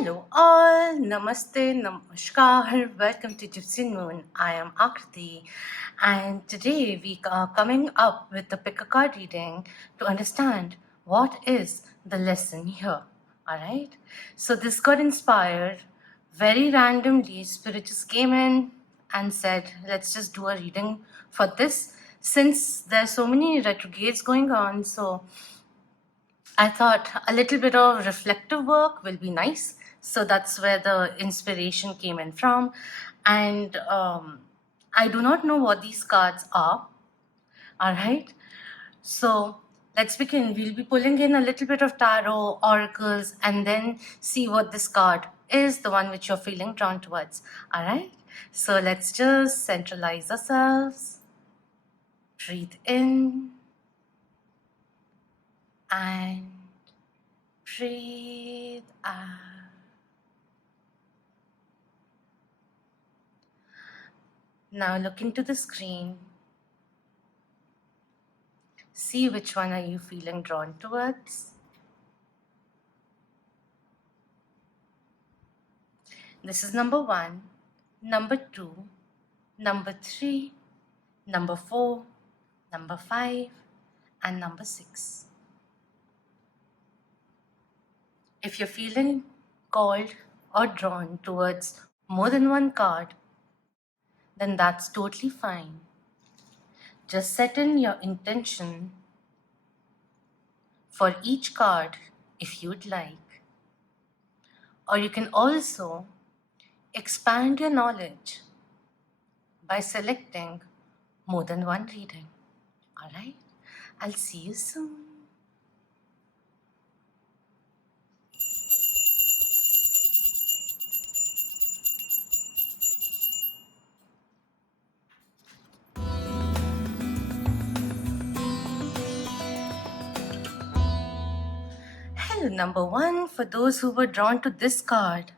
Hello all, namaste, namaskar, welcome to Gypsianmoon. I am Akriti and today we are coming up with the pick a card reading to understand what is the lesson here. Alright, so this got inspired very randomly. Spirit just came in and said, let's just do a reading for this since there's so many retrogrades going on. So I thought a little bit of reflective work will be nice. So that's where the inspiration came in from. And I do not know what these cards are. All right. So let's begin. We'll be pulling in a little bit of tarot, oracles, and then see what this card is, the one which you're feeling drawn towards. All right. So let's just centralize ourselves. Breathe in and breathe out. Now look into the screen. See which one are you feeling drawn towards. This is number 1, number 2, number 3, number 4, number 5, and number 6. If you're feeling called or drawn towards more than one card, then that's totally fine. Just set in your intention for each card if you'd like. Or you can also expand your knowledge by selecting more than one reading. Alright, I'll see you soon. Hello, number 1, for those who were drawn to this card.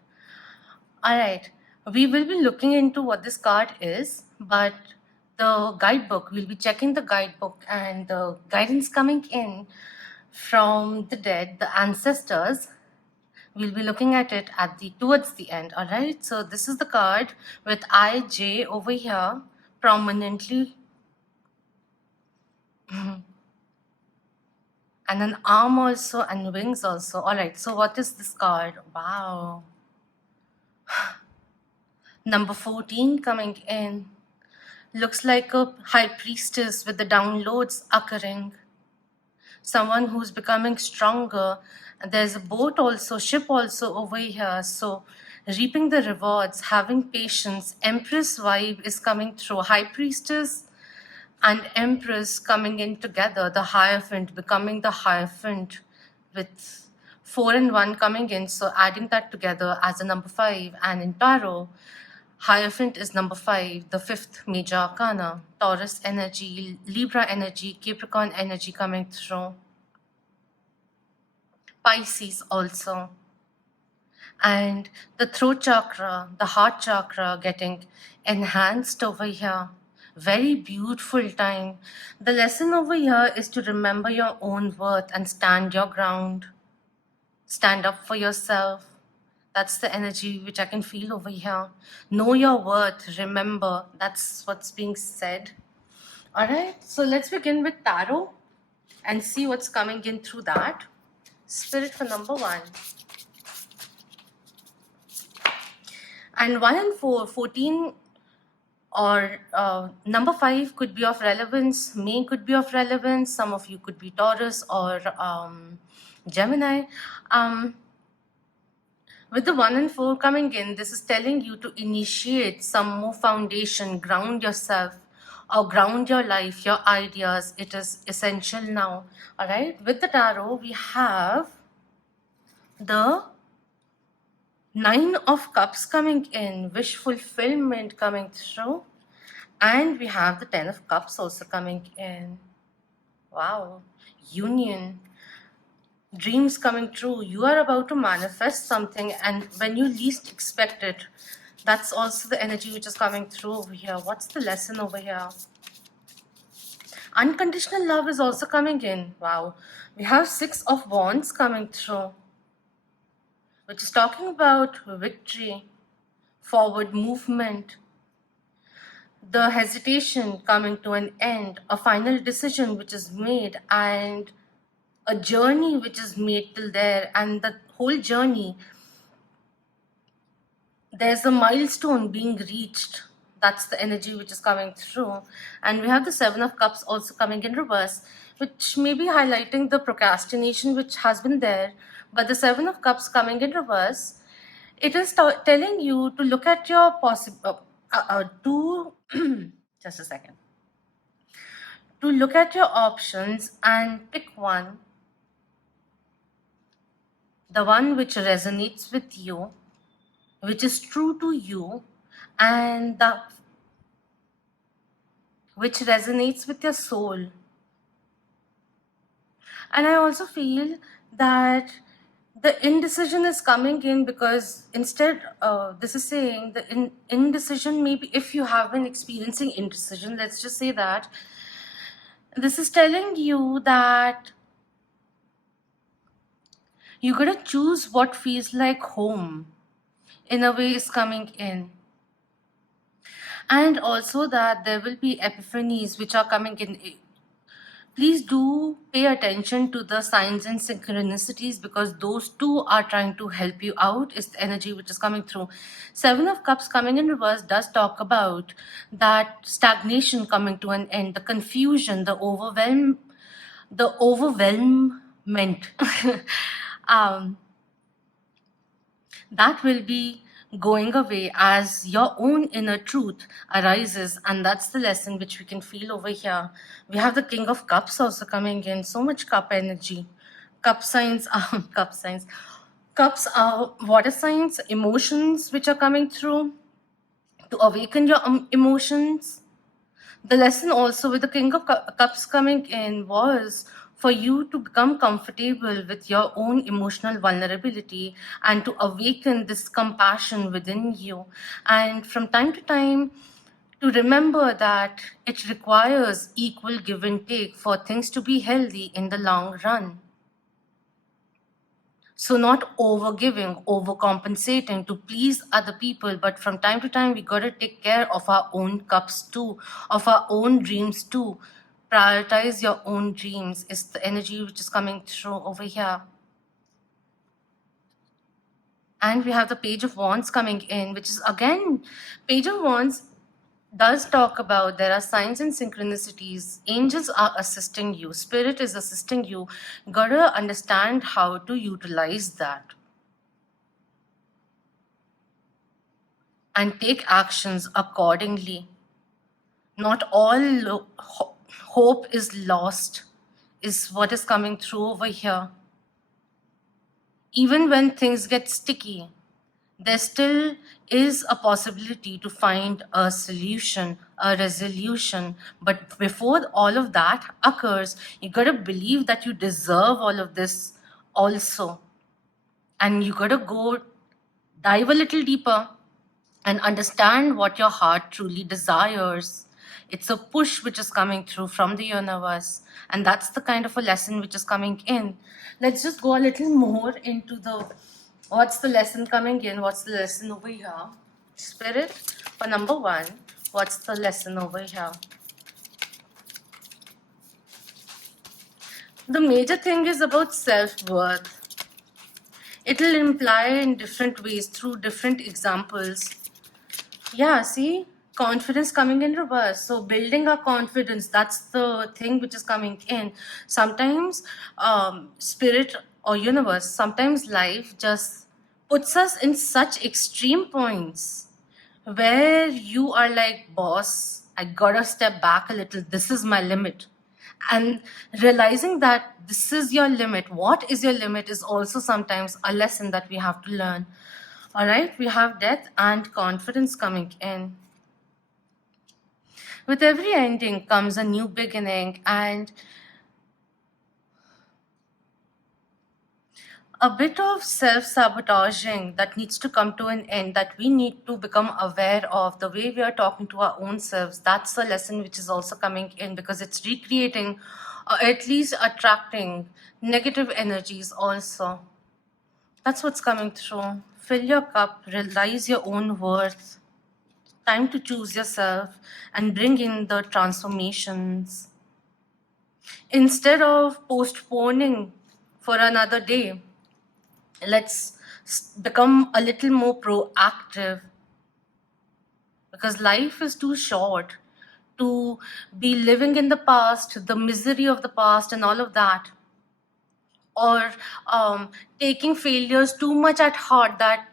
Alright, we will be looking into what this card is, but the guidebook, we'll be checking the guidebook and the guidance coming in from the dead, the ancestors. We'll be looking at it at towards the end. All right, so this is the card with IJ over here prominently and an arm also and wings also. All right, so what is this card? Wow. Number 14 coming in. Looks like a high priestess with the downloads occurring. Someone who's becoming stronger. And there's a boat also, ship also over here. So reaping the rewards, having patience. Empress vibe is coming through. High priestess and Empress coming in together. The Hierophant becoming the Hierophant with 4 and 1 coming in. So adding that together as a number 5. And in Tarot, Hierophant is number 5, the 5th major arcana. Taurus energy, Libra energy, Capricorn energy coming through. Pisces also. And the throat chakra, the heart chakra getting enhanced over here. Very beautiful time. The lesson over here is to remember your own worth and stand your ground. Stand up for yourself. That's the energy which I can feel over here. Know your worth. Remember, that's what's being said. All right, so let's begin with tarot and see what's coming in through that. Spirit for number 1. And 1 and 4, 14 or number 5 could be of relevance. May could be of relevance. Some of you could be Taurus or Gemini. With the 1 and 4 coming in, this is telling you to initiate some more foundation, ground yourself or ground your life, your ideas. It is essential now. All right. With the tarot, we have the 9 of Cups coming in, wish fulfillment coming through. And we have the 10 of Cups also coming in. Wow. Union. Dreams coming true. You are about to manifest something, and when you least expect it, that's also the energy which is coming through over here. What's the lesson over here? Unconditional love is also coming in. Wow. We have 6 of Wands coming through, which is talking about victory, forward movement, the hesitation coming to an end, a final decision which is made, and a journey which is made till there, and the whole journey, there's a milestone being reached. That's the energy which is coming through. And we have the Seven of Cups also coming in reverse, which may be highlighting the procrastination which has been there. But the Seven of Cups coming in reverse, it is telling you to look at your possible, to, just a second, to look at your options and pick one, the one which resonates with you, which is true to you, and which resonates with your soul. And I also feel that the indecision is coming in because instead, this is saying the indecision, maybe if you have been experiencing indecision, let's just say that this is telling you that you gotta choose what feels like home, in a way, is coming in. And also that there will be epiphanies which are coming in. Please do pay attention to the signs and synchronicities, because those two are trying to help you out, is the energy which is coming through. Seven of Cups coming in reverse does talk about that stagnation coming to an end, the confusion, the overwhelmment. um, that will be going away as your own inner truth arises, and that's the lesson which we can feel over here. We have the King of Cups also coming in, so much cup energy. Cup signs are cup signs. Cups are water signs, emotions which are coming through to awaken your emotions. The lesson also with the King of Cups coming in was for you to become comfortable with your own emotional vulnerability and to awaken this compassion within you. And from time to time, to remember that it requires equal give and take for things to be healthy in the long run. So not overgiving, overcompensating to please other people, but from time to time, we gotta take care of our own cups too, of our own dreams too. Prioritize your own dreams is the energy which is coming through over here. And we have the Page of Wands coming in, which is again, Page of Wands does talk about there are signs and synchronicities. Angels are assisting you. Spirit is assisting you. Gotta understand how to utilize that and take actions accordingly. Not all hope is lost, is what is coming through over here. Even when things get sticky, there still is a possibility to find a solution, a resolution. But before all of that occurs, you gotta believe that you deserve all of this also. And you gotta go dive a little deeper and understand what your heart truly desires. It's a push which is coming through from the universe, and that's the kind of a lesson which is coming in. Let's just go a little more into the what's the lesson coming in, what's the lesson over here. Spirit, for number one, what's the lesson over here? The major thing is about self-worth. It'll imply in different ways through different examples. Yeah, see, confidence coming in reverse. So building our confidence, that's the thing which is coming in. Sometimes spirit or universe, sometimes life just puts us in such extreme points where you are like, boss, I gotta step back a little. This is my limit. And realizing that this is your limit, what is your limit, is also sometimes a lesson that we have to learn. All right, we have death and confidence coming in. With every ending comes a new beginning, and a bit of self-sabotaging that needs to come to an end, that we need to become aware of the way we are talking to our own selves. That's the lesson which is also coming in, because it's recreating or at least attracting negative energies also. That's what's coming through. Fill your cup, realize your own worth. Time to choose yourself and bring in the transformations. Instead of postponing for another day, let's become a little more proactive, because life is too short to be living in the past, the misery of the past, and all of that, or taking failures too much at heart that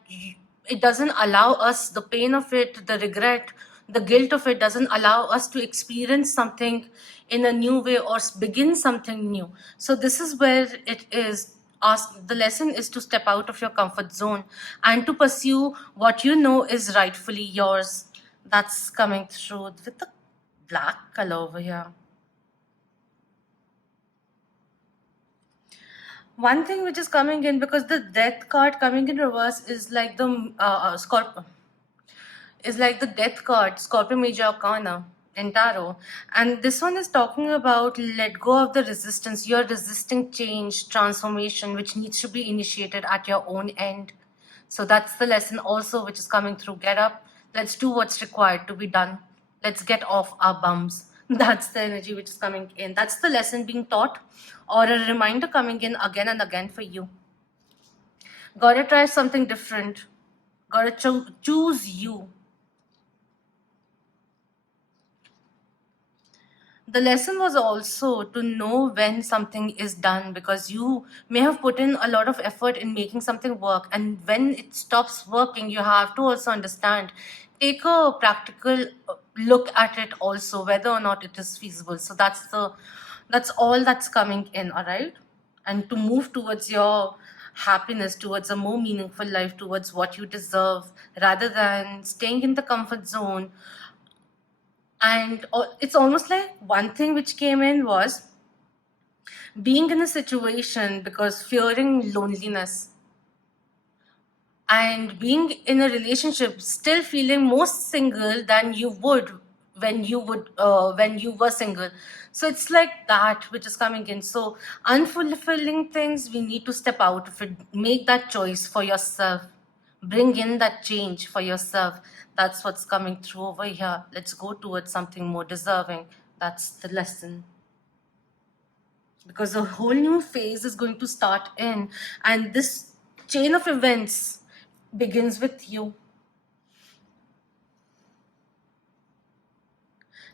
it doesn't allow us the pain of it, the regret, the guilt of it doesn't allow us to experience something in a new way or begin something new. So this is where it is. Ask the lesson is to step out of your comfort zone and to pursue what you know is rightfully yours. That's coming through with the black color over here. One thing which is coming in, because the death card coming in reverse is like the is like the death card, Scorpio Major Arcana in Tarot. And this one is talking about let go of the resistance. You're resisting change, transformation, which needs to be initiated at your own end. So that's the lesson also which is coming through. Get up, let's do what's required to be done. Let's get off our bums. That's the energy which is coming in. That's the lesson being taught, or a reminder coming in again and again for you. Gotta try something different. Gotta choose you. The lesson was also to know when something is done, because you may have put in a lot of effort in making something work, and when it stops working you have to also understand, take a practical look at it also, whether or not it is feasible. So that's all that's coming in. All right, and to move towards your happiness, towards a more meaningful life, towards what you deserve, rather than staying in the comfort zone. And it's almost like one thing which came in was being in a situation because fearing loneliness, and being in a relationship still feeling more single than you would when you were single. So it's like that which is coming in. So unfulfilling things, we need to step out of it, make that choice for yourself, bring in that change for yourself. That's what's coming through over here. Let's go towards something more deserving. That's the lesson, because a whole new phase is going to start in, and this chain of events begins with you.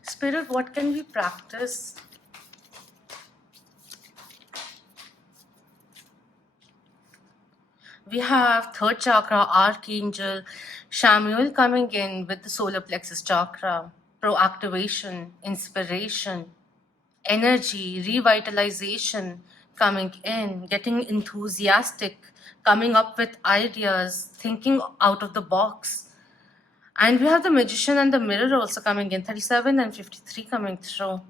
Spirit, what can we practice? We have third chakra, Archangel Samuel coming in with the solar plexus chakra, proactivation, inspiration, energy, revitalization coming in, getting enthusiastic, coming up with ideas, thinking out of the box. And we have the magician and the mirror also coming in, 37 and 53 coming through.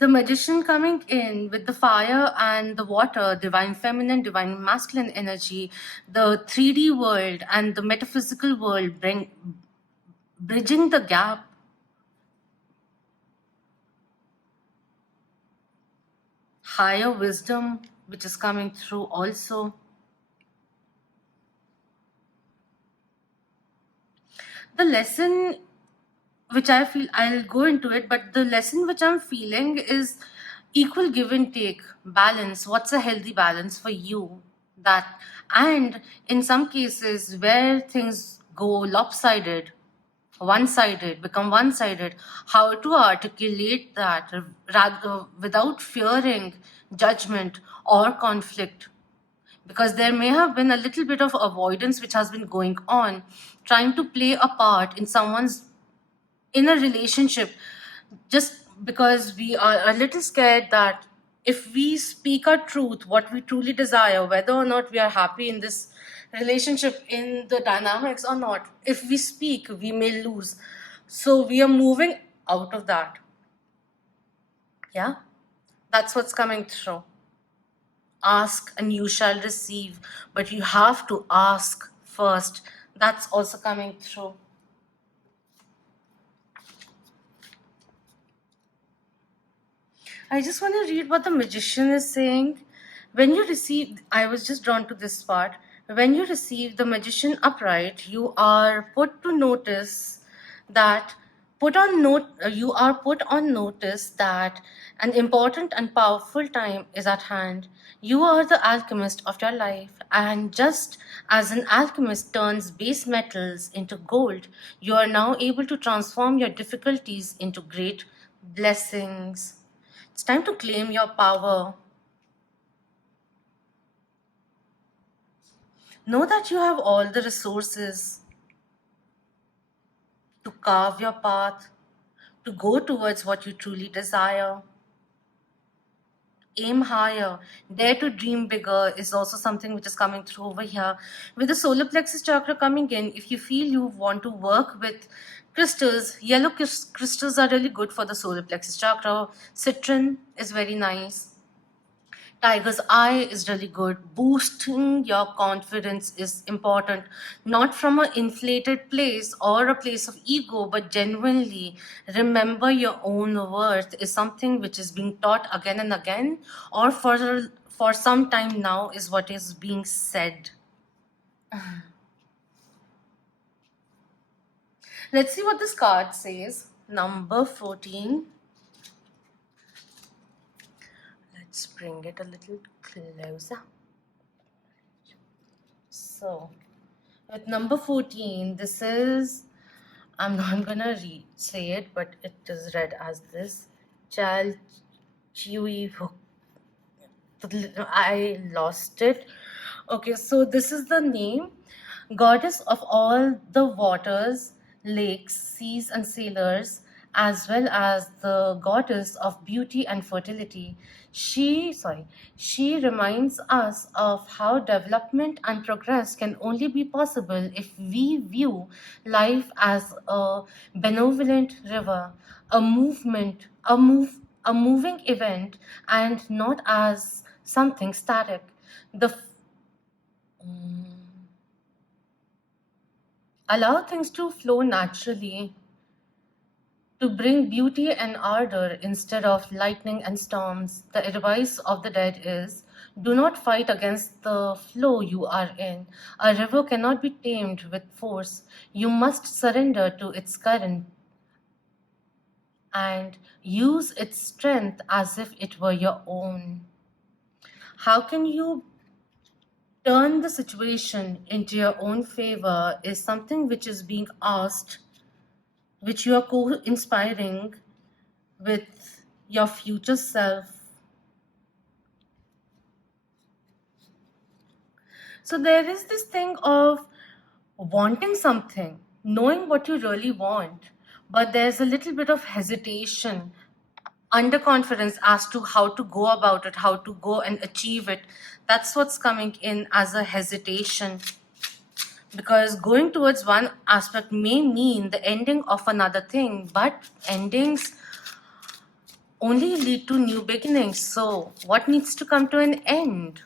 The magician coming in with the fire and the water, divine feminine, divine masculine energy, the 3D world and the metaphysical world, bridging the gap. Higher wisdom, which is coming through also. The lesson which I feel, I'll go into it, but the lesson which I'm feeling is equal give and take, balance. What's a healthy balance for you? That, and in some cases where things go lopsided, one-sided, become one-sided, how to articulate that rather without fearing judgment or conflict, because there may have been a little bit of avoidance which has been going on, trying to play a part in someone's in a relationship, just because we are a little scared that if we speak our truth, what we truly desire, whether or not we are happy in this relationship, in the dynamics or not, if we speak we may lose. So we are moving out of that. Yeah, that's what's coming through. Ask and you shall receive, but you have to ask first. That's also coming through. I just want to read what the magician is saying. When you receive, I was just drawn to this part. When you receive the magician upright, you are put to notice that you are put on notice that an important and powerful time is at hand. You are the alchemist of your life, and just as an alchemist turns base metals into gold, you are now able to transform your difficulties into great blessings. It's time to claim your power. Know that you have all the resources to carve your path, to go towards what you truly desire. Aim higher, dare to dream bigger is also something which is coming through over here. With the solar plexus chakra coming in, if you feel you want to work with crystals, yellow crystals are really good for the solar plexus chakra. Citron is very nice. Tiger's eye is really good. Boosting your confidence is important, not from an inflated place or a place of ego, but genuinely remember your own worth is something which is being taught again and again, or for some time now is what is being said. Let's see what this card says. Number 14. Let's bring it a little closer. So, with number 14, this is, I'm not gonna say it, but it is read as this. Chal Chui. I lost it. Okay, so this is the name. Goddess of all the waters, lakes, seas, and sailors, as well as the goddess of beauty and fertility. She reminds us of how development and progress can only be possible if we view life as a benevolent river, a movement, a moving event, and not as something static. The Allow things to flow naturally, to bring beauty and ardor instead of lightning and storms. The advice of the dead is, do not fight against the flow you are in. A river cannot be tamed with force. You must surrender to its current and use its strength as if it were your own. How can you turn the situation into your own favor is something which is being asked, which you are co-inspiring with your future self. So there is this thing of wanting something, knowing what you really want, but there's a little bit of hesitation, underconfidence as to how to go about it, how to go and achieve it. That's what's coming in as a hesitation. Because going towards one aspect may mean the ending of another thing, but endings only lead to new beginnings. So, what needs to come to an end?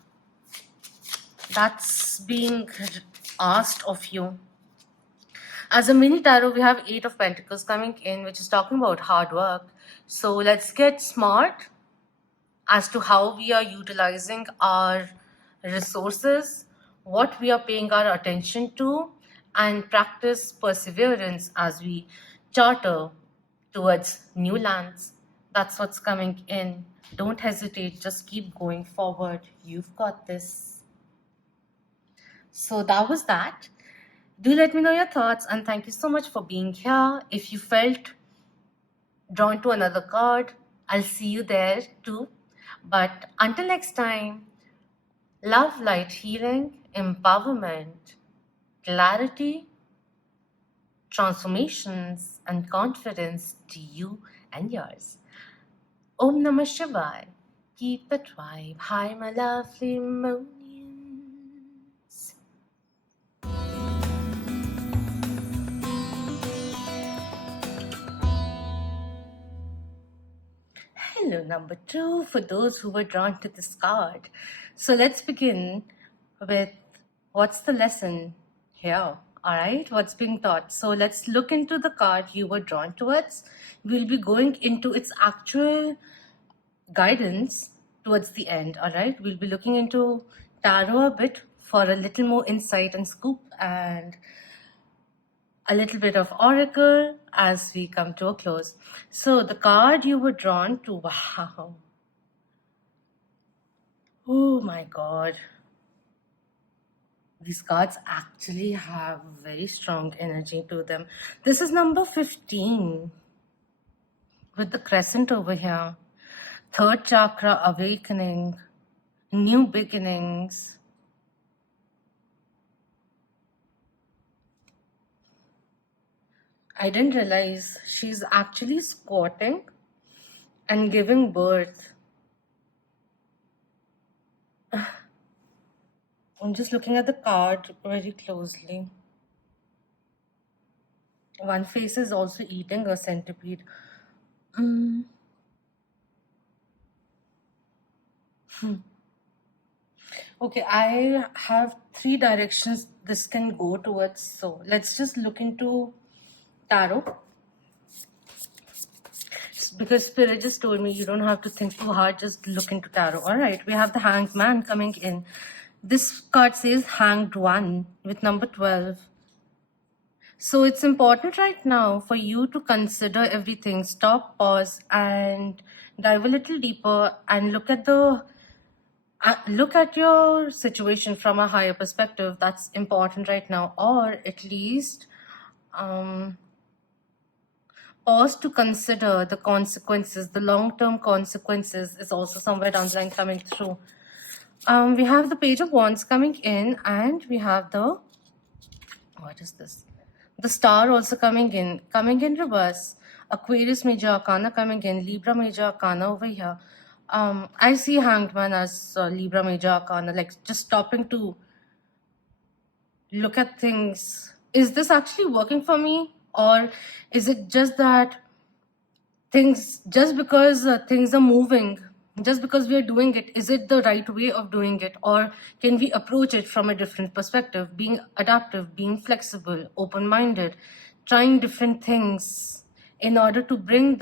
That's being asked of you. As a mini tarot, we have 8 of Pentacles coming in, which is talking about hard work. So, let's get smart as to how we are utilizing our resources, what we are paying our attention to, and practice perseverance as we charter towards new lands. That's what's coming in. Don't hesitate, just keep going forward. You've got this. So that was that. Do let me know your thoughts, and thank you so much for being here. If you felt drawn to another card, I'll see you there too. But until next time, love, light, healing, empowerment, clarity, transformations, and confidence to you and yours. Om Namah Shivaya. Keep it vibe. Hi, my lovely Moonians. Hello, number 2, for those who were drawn to this card. So let's begin with what's the lesson here? All right, what's being taught? So let's look into the card you were drawn towards. We'll be going into its actual guidance towards the end. All right, we'll be looking into tarot a bit for a little more insight and scoop, and a little bit of oracle as we come to a close. So the card you were drawn to, wow. Oh my god. These cards actually have very strong energy to them. This is number 15 with the crescent over here. Third chakra awakening, new beginnings. I didn't realize she's actually squatting and giving birth. I'm just looking at the card very closely. One face is also eating a centipede. Okay, I have 3 directions this can go towards. So let's just look into tarot. Because Spirit just told me you don't have to think too hard, just look into tarot. All right, we have the Hanged Man coming in. This card says Hanged One with number 12. So it's important right now for you to consider everything, stop, pause, and dive a little deeper and look at your situation from a higher perspective. That's important right now, or at least pause to consider the consequences. The long-term consequences is also somewhere down the line coming through. We have the Page of Wands coming in, and we have the, what is this? The Star also coming in reverse. Aquarius Major Arcana coming in, Libra Major Arcana over here. I see Hanged Man as Libra Major Arcana, like just stopping to look at things. Is this actually working for me? Or is it just that just because things are moving, just because we are doing it, is it the right way of doing it? Or can we approach it from a different perspective, being adaptive, being flexible, open-minded, trying different things in order to bring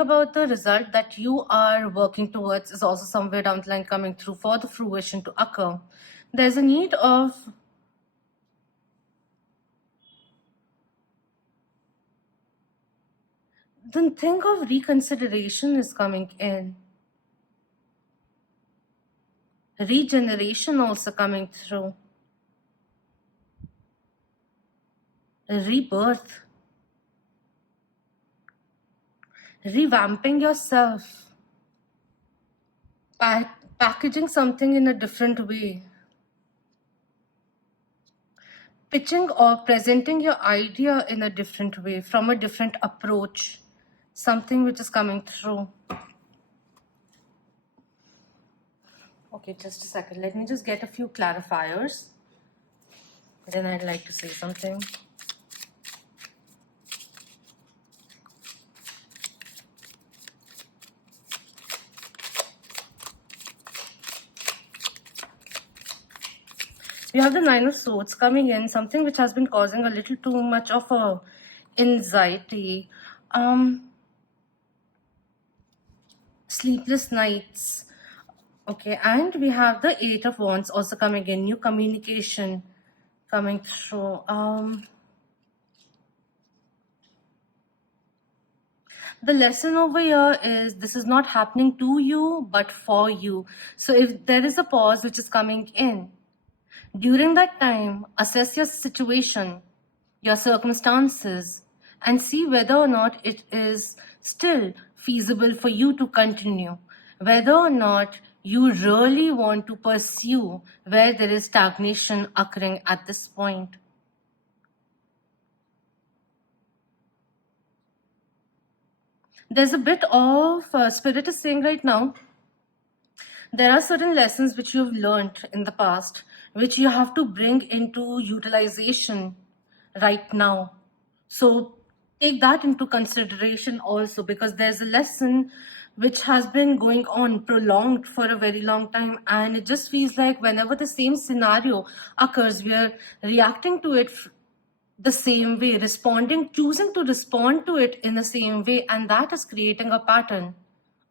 about the result that you are working towards is also somewhere down the line coming through for the fruition to occur. There's a need of then think of reconsideration is coming in. Regeneration also coming through. Rebirth. Revamping yourself. Packaging something in a different way. Pitching or presenting your idea in a different way, from a different approach. Something which is coming through. Okay, just a second. Let me just get a few clarifiers. Then I'd like to say something. We have the Nine of Swords coming in, something which has been causing a little too much of a anxiety. Sleepless nights. Okay, and we have the Eight of Wands also coming in, new communication coming through. The lesson over here is this is not happening to you, but for you. So if there is a pause which is coming in, during that time, assess your situation, your circumstances, and see whether or not it is still feasible for you to continue, whether or not you really want to pursue where there is stagnation occurring at this point. There's a bit of Spirit is saying right now, there are certain lessons which you've learned in the past, which you have to bring into utilization right now. So take that into consideration also, because there's a lesson which has been going on prolonged for a very long time, and it just feels like whenever the same scenario occurs, we are reacting to it the same way, responding, choosing to respond to it in the same way, and that is creating a pattern,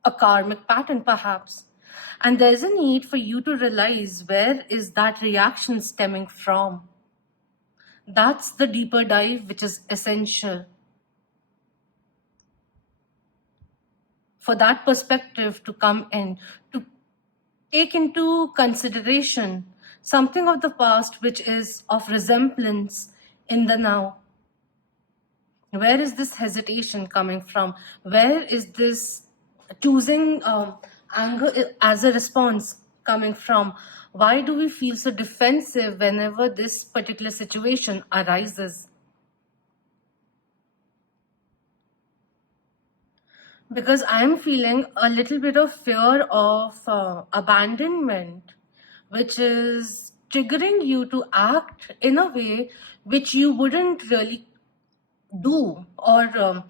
a karmic pattern perhaps. And there's a need for you to realize where is that reaction stemming from. That's the deeper dive which is essential. For that perspective to come in, to take into consideration something of the past which is of resemblance in the now. Where is this hesitation coming from? Where is this choosing anger as a response coming from? Why do we feel so defensive whenever this particular situation arises? Because I'm feeling a little bit of fear of abandonment, which is triggering you to act in a way which you wouldn't really do, or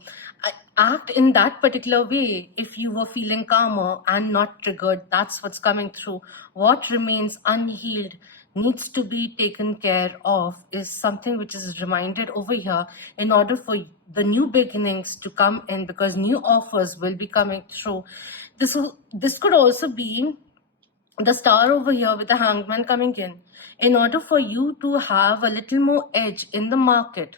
act in that particular way if you were feeling calmer and not triggered. That's what's coming through. What remains unhealed needs to be taken care of is something which is reminded over here in order for the new beginnings to come in, because new offers will be coming through. This could also be the star over here with the hangman coming in order for you to have a little more edge in the market.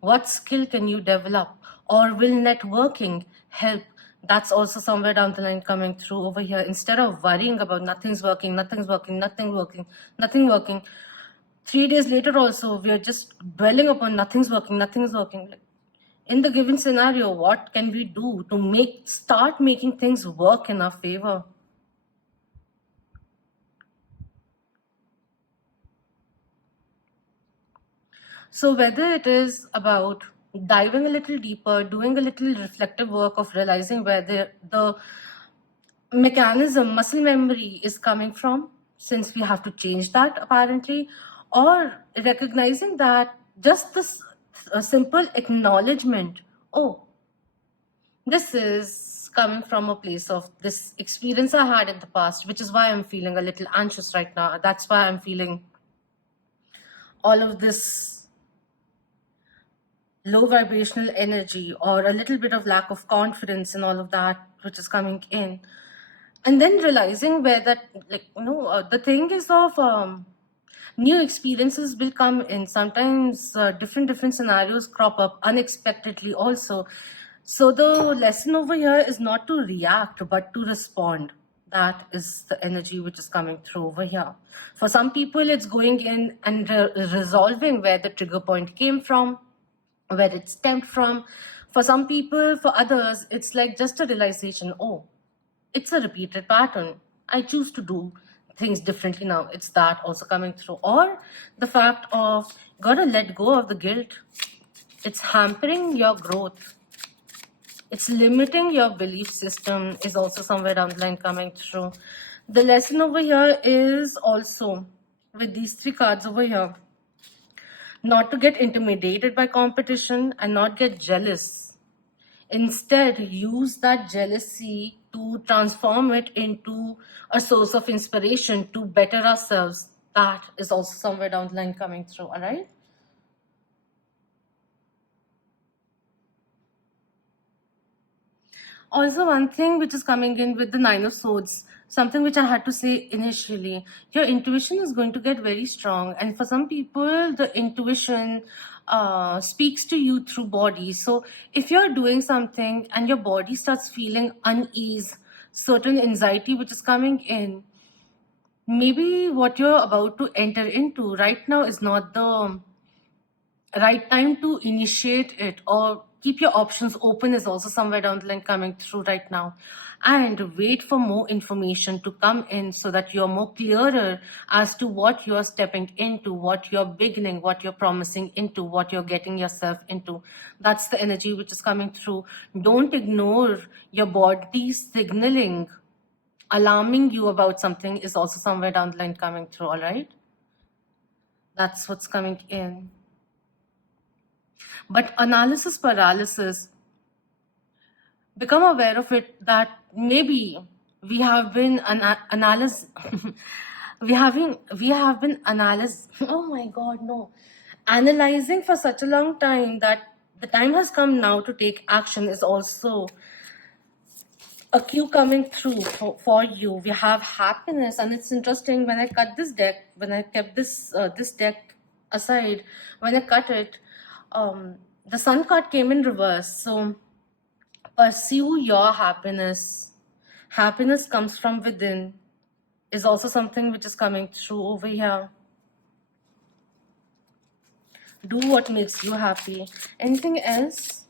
What skill can you develop, or will networking help? That's also somewhere down the line coming through over here. Instead of worrying about nothing working, 3 days later also we're just dwelling upon nothing's working. In the given scenario, what can we do to start making things work in our favor? So whether it is about diving a little deeper, doing a little reflective work of realizing where the mechanism, muscle memory is coming from, since we have to change that apparently, or recognizing that just this simple acknowledgement, oh, this is coming from a place of this experience I had in the past, which is why I'm feeling a little anxious right now. That's why I'm feeling all of this low vibrational energy, or a little bit of lack of confidence and all of that which is coming in. And then realizing where that, the thing is of new experiences will come in. Sometimes different scenarios crop up unexpectedly also. So the lesson over here is not to react but to respond. That is the energy which is coming through over here. For some people, it's going in and resolving where the trigger point came from, where it stemmed from. For some people, for others, it's like just a realization, oh, it's a repeated pattern. I choose to do things differently now. It's that also coming through. Or the fact of, gotta let go of the guilt. It's hampering your growth. It's limiting your belief system is also somewhere down the line coming through. The lesson over here is also, with these 3 cards over here, not to get intimidated by competition and not get jealous. Instead, use that jealousy to transform it into a source of inspiration to better ourselves. That is also somewhere down the line coming through, all right? Also, one thing which is coming in with the 9 of Swords, something which I had to say initially, your intuition is going to get very strong. And for some people, the intuition speaks to you through body. So if you're doing something and your body starts feeling unease, certain anxiety which is coming in, maybe what you're about to enter into right now is not the right time to initiate it, or keep your options open is also somewhere down the line coming through right now. And wait for more information to come in so that you're more clearer as to what you're stepping into, what you're beginning, what you're promising into, what you're getting yourself into. That's the energy which is coming through. Don't ignore your body signaling, alarming you about something is also somewhere down the line coming through, all right? That's what's coming in. But analysis paralysis, become aware of it, that maybe we have been we have been analyzed. Oh my God, no. analyzing for such a long time that the time has come now to take action is also a cue coming through for you. We have happiness, and it's interesting when I cut this deck, when I kept this deck aside, when I cut it, the sun card came in reverse. So pursue your happiness. Happiness comes from within is also something which is coming through over here. Do what makes you happy. Anything else?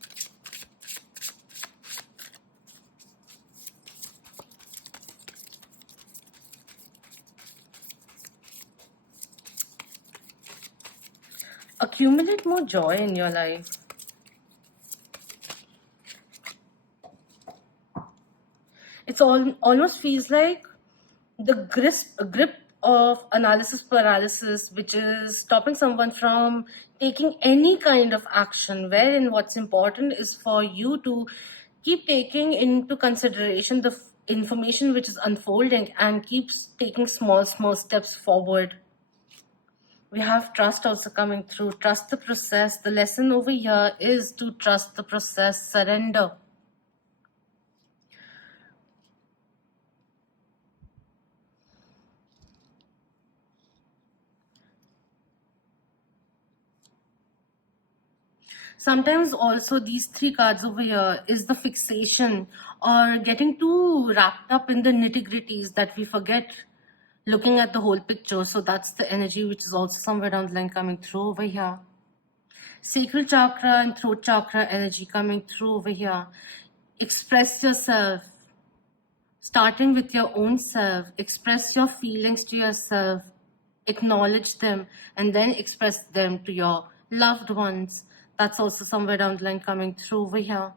Accumulate more joy in your life. It's almost feels like the grip of analysis paralysis, which is stopping someone from taking any kind of action, wherein what's important is for you to keep taking into consideration the information which is unfolding and keeps taking small steps forward. We have trust also coming through. Trust the process. The lesson over here is to trust the process, surrender. Sometimes also these three cards over here is the fixation or getting too wrapped up in the nitty-gritties that we forget looking at the whole picture. So that's the energy which is also somewhere down the line coming through over here. Sacral chakra and throat chakra energy coming through over here. Express yourself. Starting with your own self. Express your feelings to yourself. Acknowledge them and then express them to your loved ones. That's also somewhere down the line coming through over here.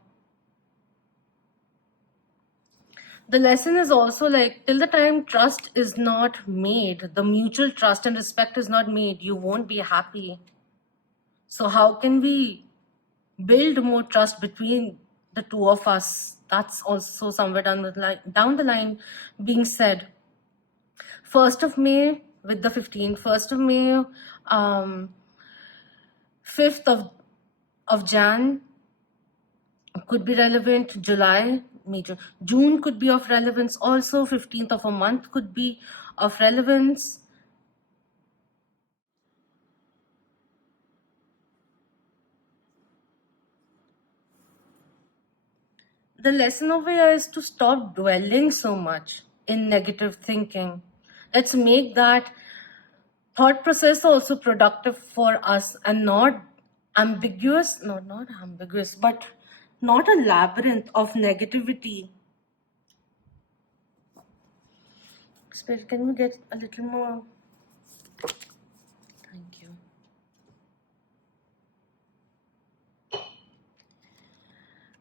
The lesson is also like, till the time trust is not made, the mutual trust and respect is not made, you won't be happy. So how can we build more trust between the two of us? That's also somewhere down the line being said. 1st of May with the 15th, 1st of May, 5th of Jan could be relevant, July, major, June could be of relevance also, 15th of a month could be of relevance. The lesson over here is to stop dwelling so much in negative thinking. Let's make that thought process also productive for us and not ambiguous, no, not ambiguous, but not a labyrinth of negativity. Spirit, can we get a little more? Thank you.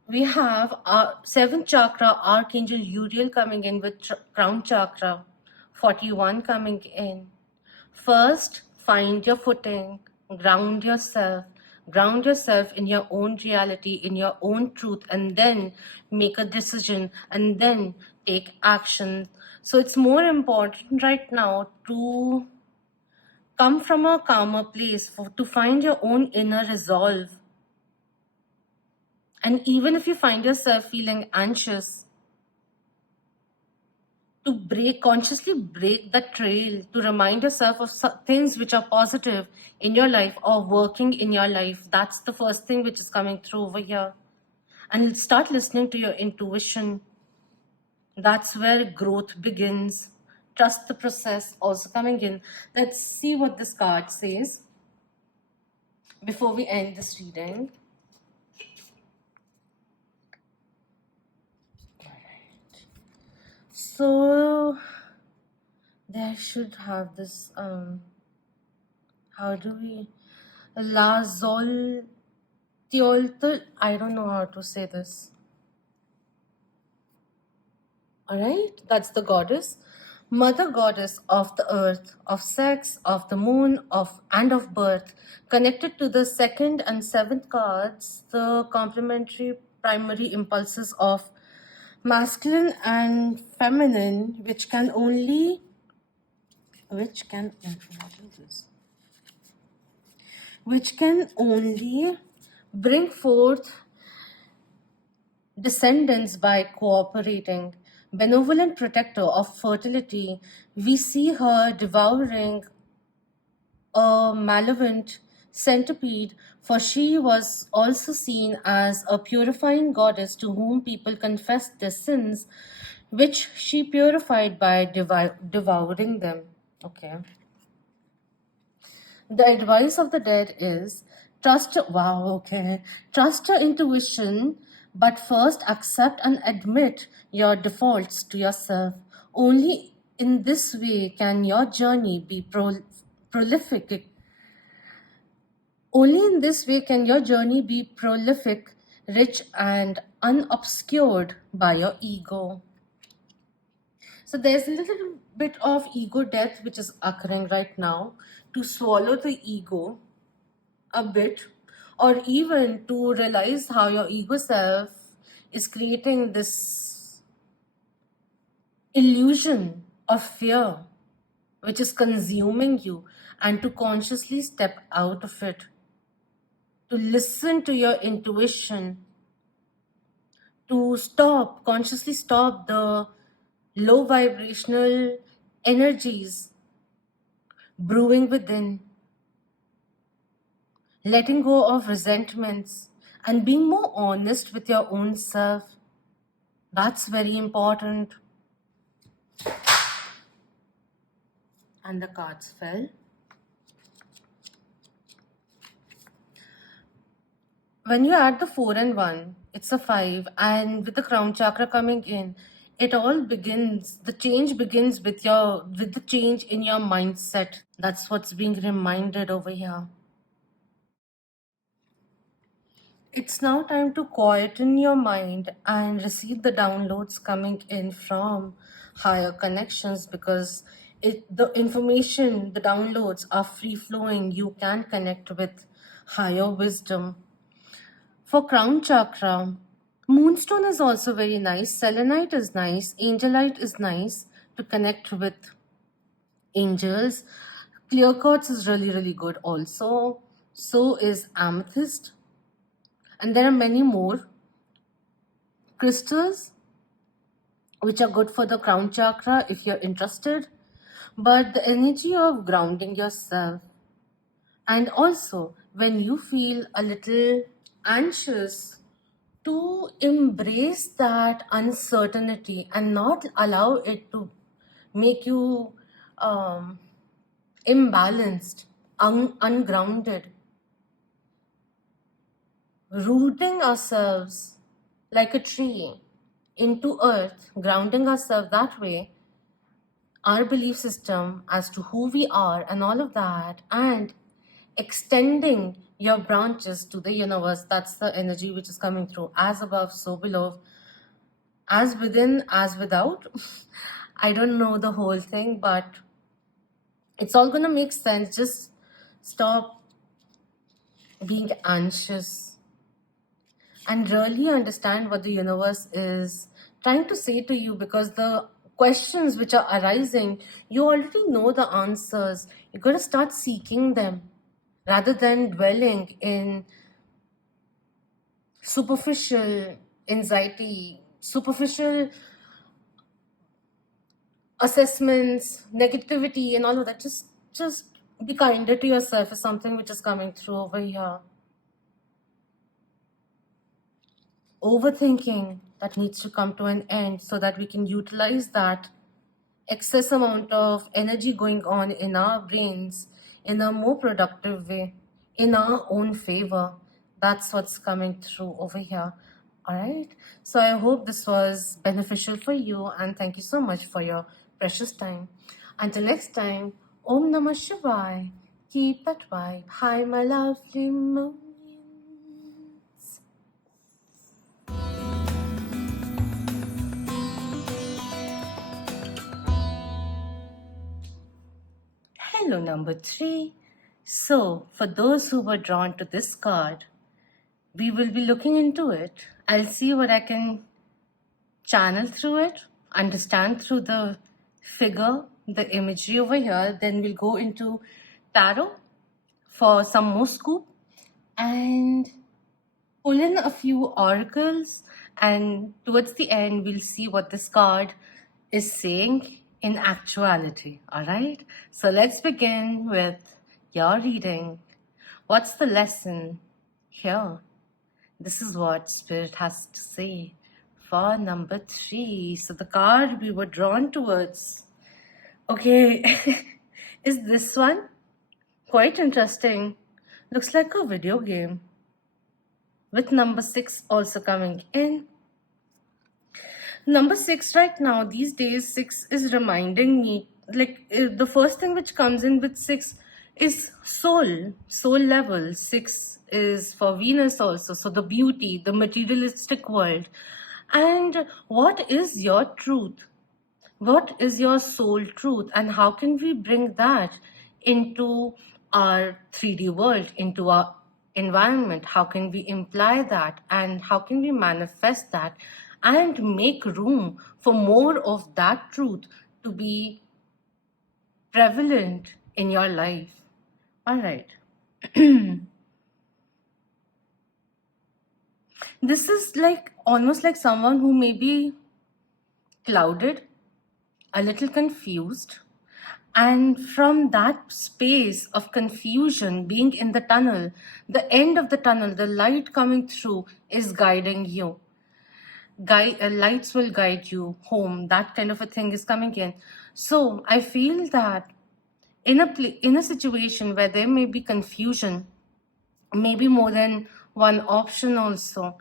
We have our 7th chakra, Archangel Uriel coming in with crown chakra, 41 coming in. First, find your footing, ground yourself in your own reality, in your own truth, and then make a decision and then take action. So it's more important right now to come from a calmer place, to find your own inner resolve. And even if you find yourself feeling anxious, to consciously break the trail, to remind yourself of things which are positive in your life or working in your life. That's the first thing which is coming through over here. And start listening to your intuition. That's where growth begins. Trust the process also coming in. Let's see what this card says before we end this reading. So there should have this how do we Lazol Teoltal, I don't know how to say this. Alright, that's the goddess. Mother goddess of the earth, of sex, of the moon, and of birth. Connected to the 2nd and 7th cards, the complementary primary impulses of masculine and feminine, which can which can only bring forth descendants by cooperating. Benevolent protector of fertility, we see her devouring a malevolent centipede, for she was also seen as a purifying goddess to whom people confessed their sins, which she purified by devouring them. Okay. The advice of the dead is trust your intuition, but first accept and admit your defaults to yourself. Only in this way can your journey be prolific. Only in this way can your journey be prolific, rich, and unobscured by your ego. So there's a little bit of ego death which is occurring right now. To swallow the ego a bit, or even to realize how your ego self is creating this illusion of fear which is consuming you, and to consciously step out of it, to listen to your intuition, to consciously stop the low vibrational energies brewing within, letting go of resentments, and being more honest with your own self. That's very important. And the cards fell. When you add the 4 and 1, it's a 5, and with the crown chakra coming in, it all begins, the change begins with the change in your mindset. That's what's being reminded over here. It's now time to quieten your mind and receive the downloads coming in from higher connections, because the information, the downloads are free flowing. You can connect with higher wisdom. For crown chakra, moonstone is also very nice, selenite is nice, angelite is nice to connect with angels. Clear quartz is really good also. So is amethyst. And there are many more crystals which are good for the crown chakra if you're interested. But the energy of grounding yourself, and also when you feel a little anxious, to embrace that uncertainty and not allow it to make you imbalanced, ungrounded. Rooting ourselves like a tree into earth, grounding ourselves that way, our belief system as to who we are and all of that, and extending your branches to the universe. That's the energy which is coming through. As above, so below, as within, as without. I don't know the whole thing, but it's all gonna make sense. Just stop being anxious and really understand what the universe is trying to say to you, because the questions which are arising, you already know the answers. You gotta start seeking them rather than dwelling in superficial anxiety, superficial assessments, negativity, and all of that. Just be kinder to yourself is something which is coming through over here. Overthinking, that needs to come to an end so that we can utilize that excess amount of energy going on in our brains in a more productive way, in our own favor. That's what's coming through over here. All right. So I hope this was beneficial for you, and thank you so much for your precious time. Until next time, Om Namah Shivaya. Keep that vibe. Hi, my lovely Moonians. Hello, number 3. So, for those who were drawn to this card, we will be looking into it. I'll see what I can channel through it, understand through the figure, the imagery over here. Then we'll go into tarot for some more scoop and pull in a few oracles, and towards the end we'll see what this card is saying in actuality. All right, so let's begin with your reading. What's the lesson here? This is what Spirit has to say for number 3. So the card we were drawn towards, okay, is this one. Quite interesting. Looks like a video game with number 6 also coming in. Number 6 right now, these days, 6 is reminding me, like the first thing which comes in with 6 is soul level. 6 is for Venus also, so the beauty, the materialistic world. And what is your truth? What is your soul truth, and how can we bring that into our 3D world, into our environment? How can we imply that, and how can we manifest that and make room for more of that truth to be prevalent in your life? All right. This is like almost like someone who may be clouded, a little confused, and from that space of confusion, being in the tunnel, the end of the tunnel, the light coming through is guiding you. Lights will guide you home. That kind of a thing is coming in. So I feel that in a situation where there may be confusion, maybe more than one option also,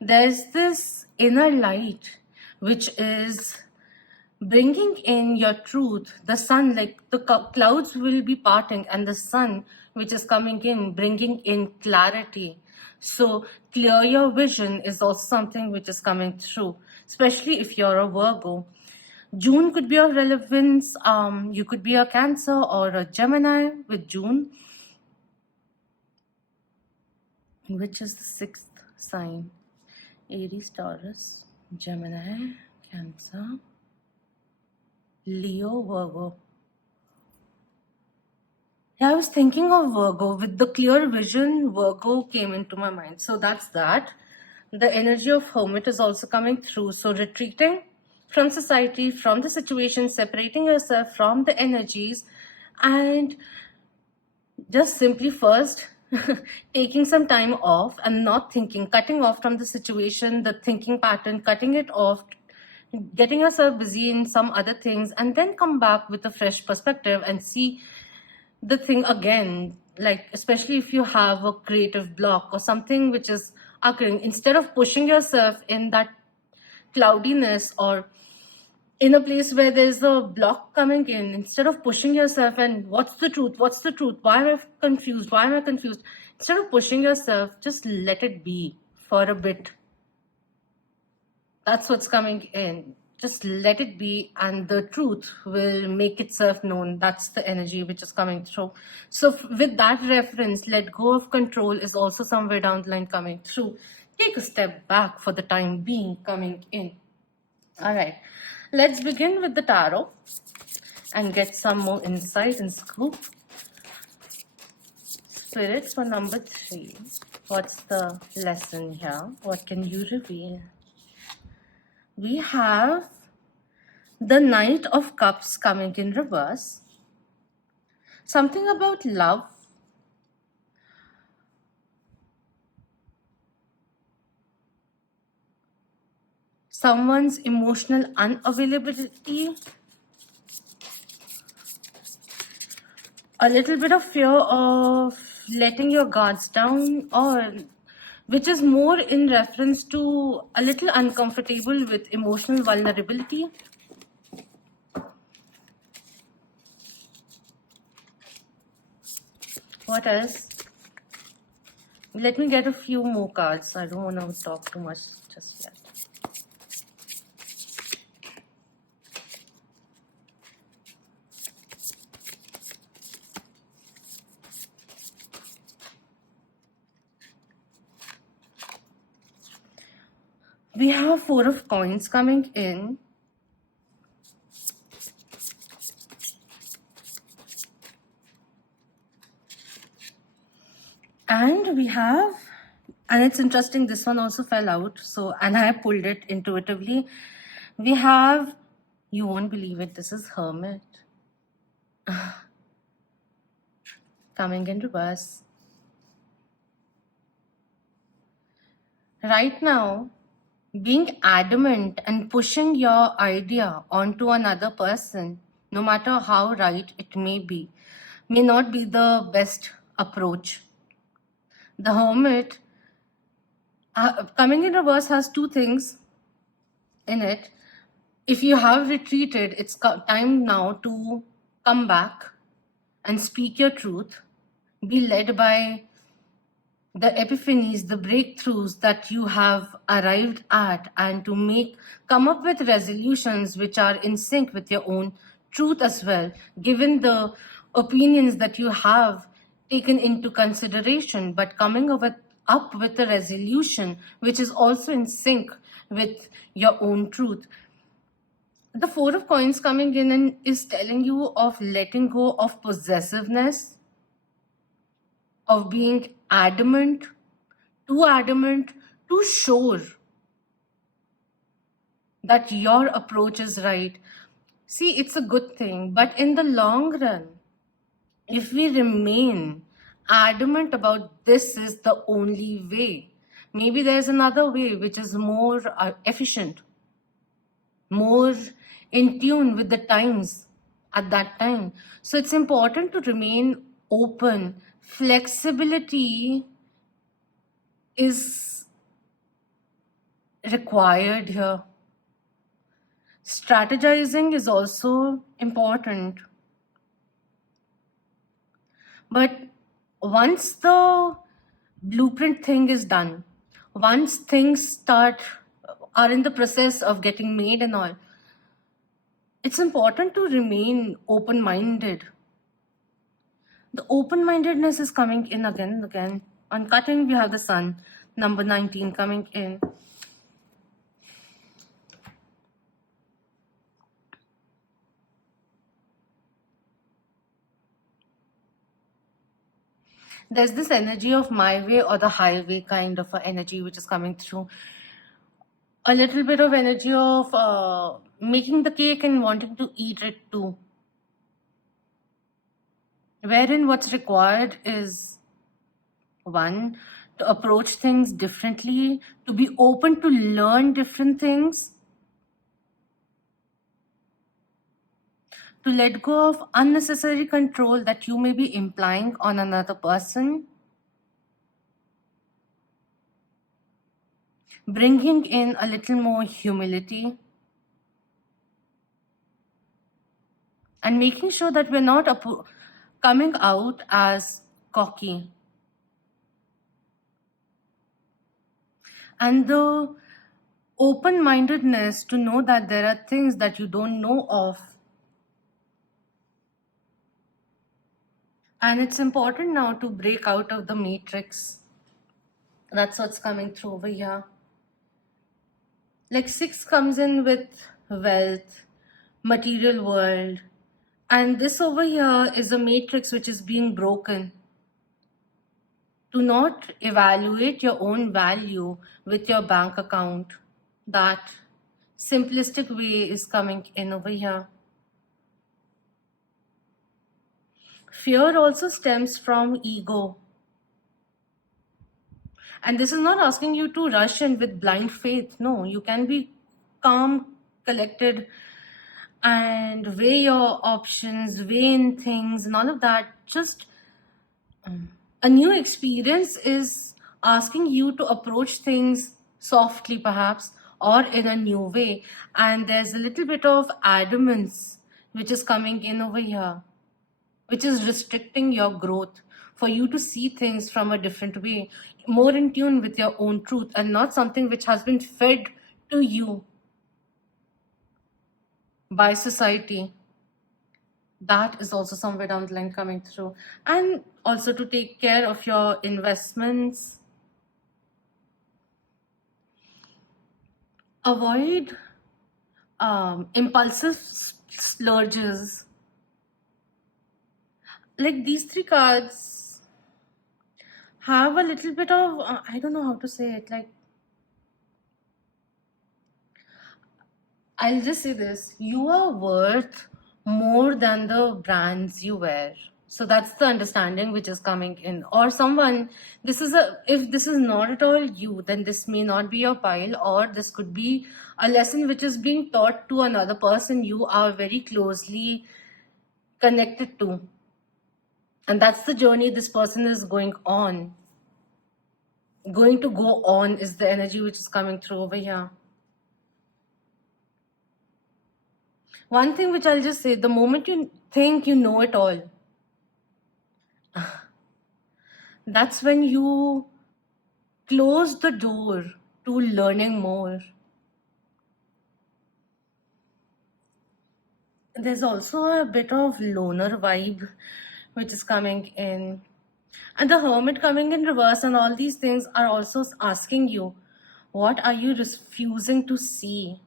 there's this inner light which is bringing in your truth. The sun, like the clouds will be parting, and the sun which is coming in, bringing in clarity. So clear your vision is also something which is coming through, especially if you're a Virgo. June could be of relevance. You could be a Cancer or a Gemini with June, which is the 6th sign. Aries, Taurus, Gemini, Cancer, Leo, Virgo. Yeah, I was thinking of Virgo. With the clear vision, Virgo came into my mind. So that's that. The energy of hermit is also coming through. So retreating from society, from the situation, separating yourself from the energies, and just simply first taking some time off and not thinking, cutting off from the situation, the thinking pattern, cutting it off, getting yourself busy in some other things, and then come back with a fresh perspective and see the thing again. Like, especially if you have a creative block or something which is occurring, instead of pushing yourself in that cloudiness or in a place where there's a block coming in, instead of pushing yourself and what's the truth, why am I confused, instead of pushing yourself, just let it be for a bit. That's what's coming in. Just let it be, and the truth will make itself known. That's the energy which is coming through. So with that reference, let go of control is also somewhere down the line coming through. Take a step back for the time being coming in. All right, let's begin with the tarot and get some more insight and scoop. Spirits for number 3. What's the lesson here? What can you reveal? We have the Knight of Cups coming in reverse. Something about love. Someone's emotional unavailability. A little bit of fear of letting your guards down, or which is more in reference to a little uncomfortable with emotional vulnerability. What else? Let me get a few more cards. I don't want to talk too much just yet. We have 4 of coins coming in. we have, and it's interesting, this one also fell out. So, and I pulled it intuitively. We have, you won't believe it, this is Hermit coming in reverse. Right now, being adamant and pushing your idea onto another person, no matter how right it may not be the best approach. The Hermit coming in reverse has two things in it. If you have retreated, it's time now to come back and speak your truth, be led by the epiphanies, the breakthroughs that you have arrived at, and to come up with resolutions which are in sync with your own truth as well, given the opinions that you have taken into consideration, but coming up with a resolution which is also in sync with your own truth. The Four of Coins coming in and is telling you of letting go of possessiveness, of being adamant, too sure that your approach is right. See, it's a good thing, but in the long run, if we remain adamant about this is the only way, maybe there's another way which is more efficient, more in tune with the times at that time. So it's important to remain open. Flexibility is required here. Strategizing is also important. But once the blueprint thing is done, once things are in the process of getting made and all, it's important to remain open-minded. The open-mindedness is coming in again and again. On cutting, we have the sun, number 19 coming in. There's this energy of my way or the highway kind of a energy which is coming through. A little bit of energy of making the cake and wanting to eat it too. Wherein what's required is, one, to approach things differently, to be open to learn different things, to let go of unnecessary control that you may be implying on another person, bringing in a little more humility, and making sure that we're not coming out as cocky. And the open-mindedness to know that there are things that you don't know of. And it's important now to break out of the matrix. That's what's coming through over here. Like 6 comes in with wealth, material world. And this over here is a matrix which is being broken. Do not evaluate your own value with your bank account. That simplistic way is coming in over here. Fear also stems from ego. And this is not asking you to rush in with blind faith. No, you can be calm, collected, and weigh your options, weigh in things, and all of that. Just a new experience is asking you to approach things softly, perhaps, or in a new way. And there's a little bit of adamance which is coming in over here, which is restricting your growth for you to see things from a different way, more in tune with your own truth, and not something which has been fed to you by society. That is also somewhere down the line coming through. And also to take care of your investments. Avoid impulsive splurges. Like these 3 cards have a little bit of, I don't know how to say it, like, I'll just say this: you are worth more than the brands you wear. So that's the understanding which is coming in. Or someone, if this is not at all you, then this may not be your pile, or this could be a lesson which is being taught to another person you are very closely connected to. And that's the journey this person is going on. Going to go on is the energy which is coming through over here. One thing which I'll just say, the moment you think you know it all, that's when you close the door to learning more. There's also a bit of loner vibe which is coming in. And the hermit coming in reverse and all these things are also asking you, what are you refusing to see?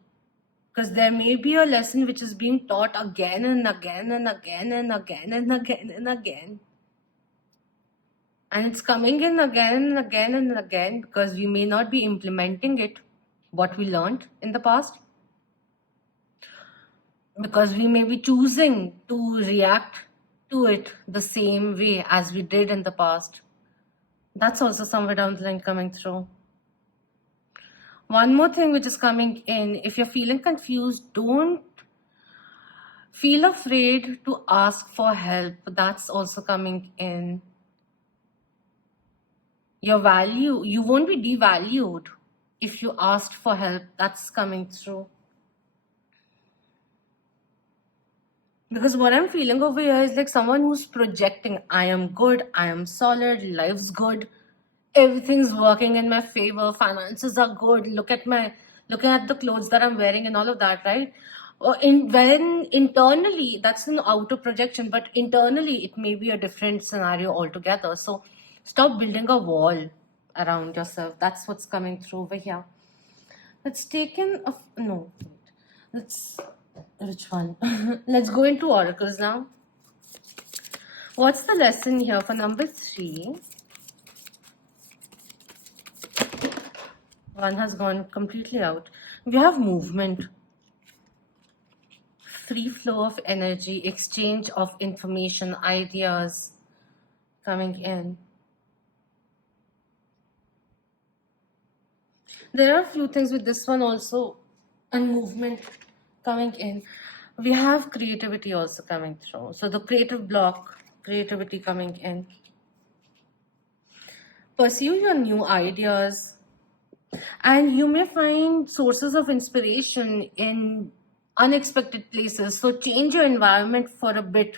Because there may be a lesson which is being taught again and again and again and again and again and again. And it's coming in again and again and again because we may not be implementing it, what we learned in the past. Because we may be choosing to react to it the same way as we did in the past. That's also somewhere down the line coming through. One more thing which is coming in, if you're feeling confused, don't feel afraid to ask for help. That's also coming in. Your value, you won't be devalued if you asked for help. That's coming through. Because what I'm feeling over here is like someone who's projecting, I am good, I am solid, life's good, everything's working in my favor, finances are good, looking at the clothes that I'm wearing and all of that, right? When internally, that's an outer projection, but internally it may be a different scenario altogether. So stop building a wall around yourself. That's what's coming through over here. Let's take in no. Let's which one? Let's go into oracles now. What's the lesson here for number 3? One has gone completely out. We have movement, free flow of energy, exchange of information, ideas coming in. There are a few things with this one also, and movement coming in. We have creativity also coming through. So the creative block, creativity coming in. Pursue your new ideas, and you may find sources of inspiration in unexpected places. So change your environment for a bit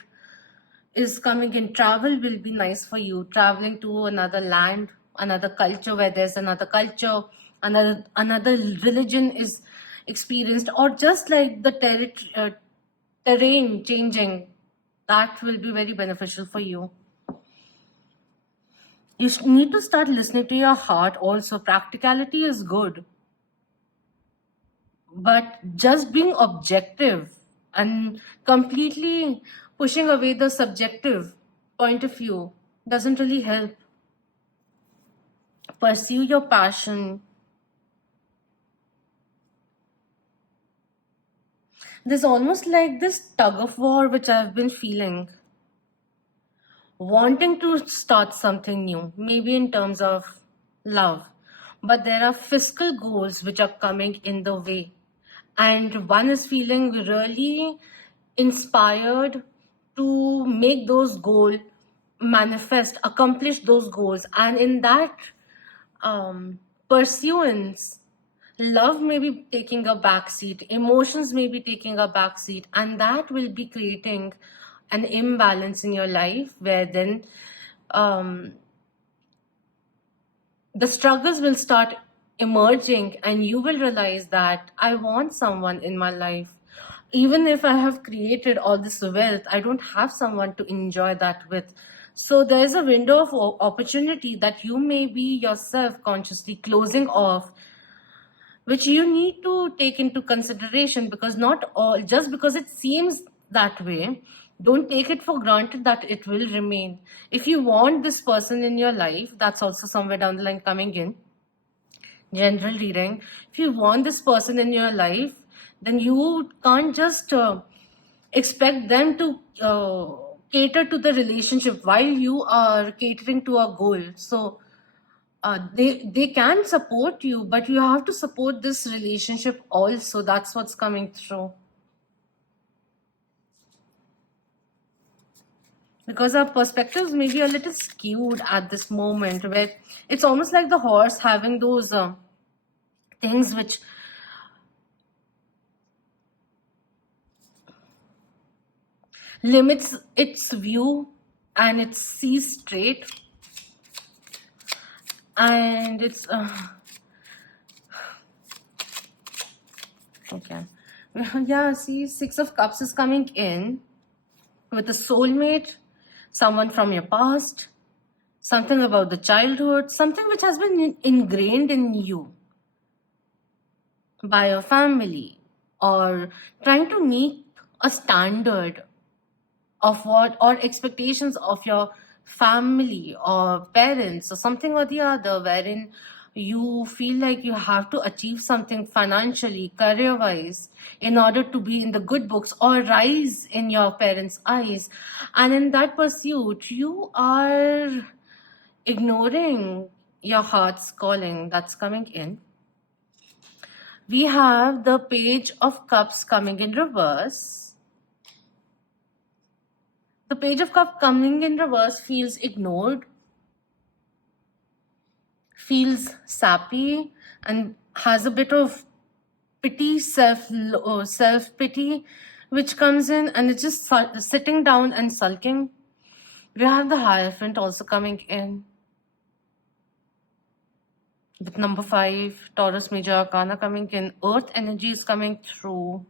is coming in. Travel will be nice for you. Traveling to another land, another culture where there's another culture, another religion is experienced, or just like the terrain changing, that will be very beneficial for you. You need to start listening to your heart also. Practicality is good, but just being objective and completely pushing away the subjective point of view doesn't really help. Pursue your passion. There's almost like this tug of war which I've been feeling, wanting to start something new, maybe in terms of love, but there are fiscal goals which are coming in the way, and one is feeling really inspired to make those goals manifest, accomplish those goals, and in that pursuance, love may be taking a backseat, emotions may be taking a backseat, and that will be creating an imbalance in your life where then the struggles will start emerging, and you will realize that I want someone in my life. Even if I have created all this wealth, I don't have someone to enjoy that with. So there's a window of opportunity that you may be yourself consciously closing off, which you need to take into consideration, because not all, just because it seems that way, Don't take it for granted that it will remain. If you want this person in your life, that's also somewhere down the line coming in. General reading. If you want this person in your life, then you can't just expect them to cater to the relationship while you are catering to a goal. So they can support you, but you have to support this relationship also. That's what's coming through. Because our perspectives may be a little skewed at this moment, where it's almost like the horse having those things which limits its view, and it sees straight, and it's okay. Yeah, see, Six of Cups is coming in with a soulmate, someone from your past, something about the childhood, something which has been ingrained in you by your family, or trying to meet a standard of what, or expectations of your family or parents or something or the other, wherein you feel like you have to achieve something financially, career wise, in order to be in the good books or rise in your parents' eyes. And in that pursuit, you are ignoring your heart's calling. That's coming in. We have the Page of Cups coming in reverse. The Page of Cups coming in reverse feels ignored, feels sappy, and has a bit of pity, self pity, which comes in, and it's just sitting down and sulking. We have the Hierophant also coming in with number 5, Taurus Major Arcana coming in. Earth energy is coming through.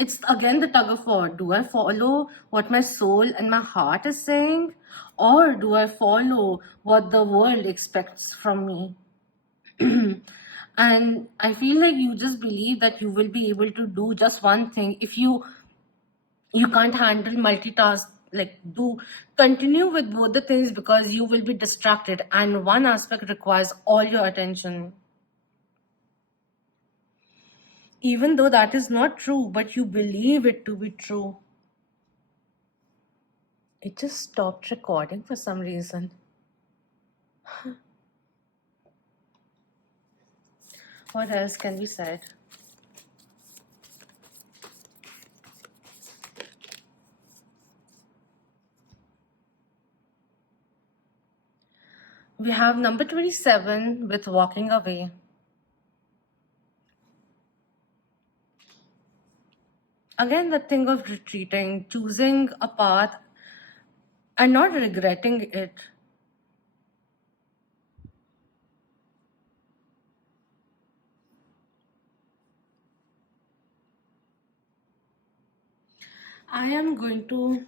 It's again the tug of war. Do I follow what my soul and my heart is saying, or do I follow what the world expects from me? And I feel like you just believe that you will be able to do just one thing. If you can't handle multitask, like, do continue with both the things, because you will be distracted and one aspect requires all your attention. Even though that is not true, but you believe it to be true. It just stopped recording for some reason. What else can be said? We have number 27 with walking away. Again, the thing of retreating, choosing a path and not regretting it. I am going to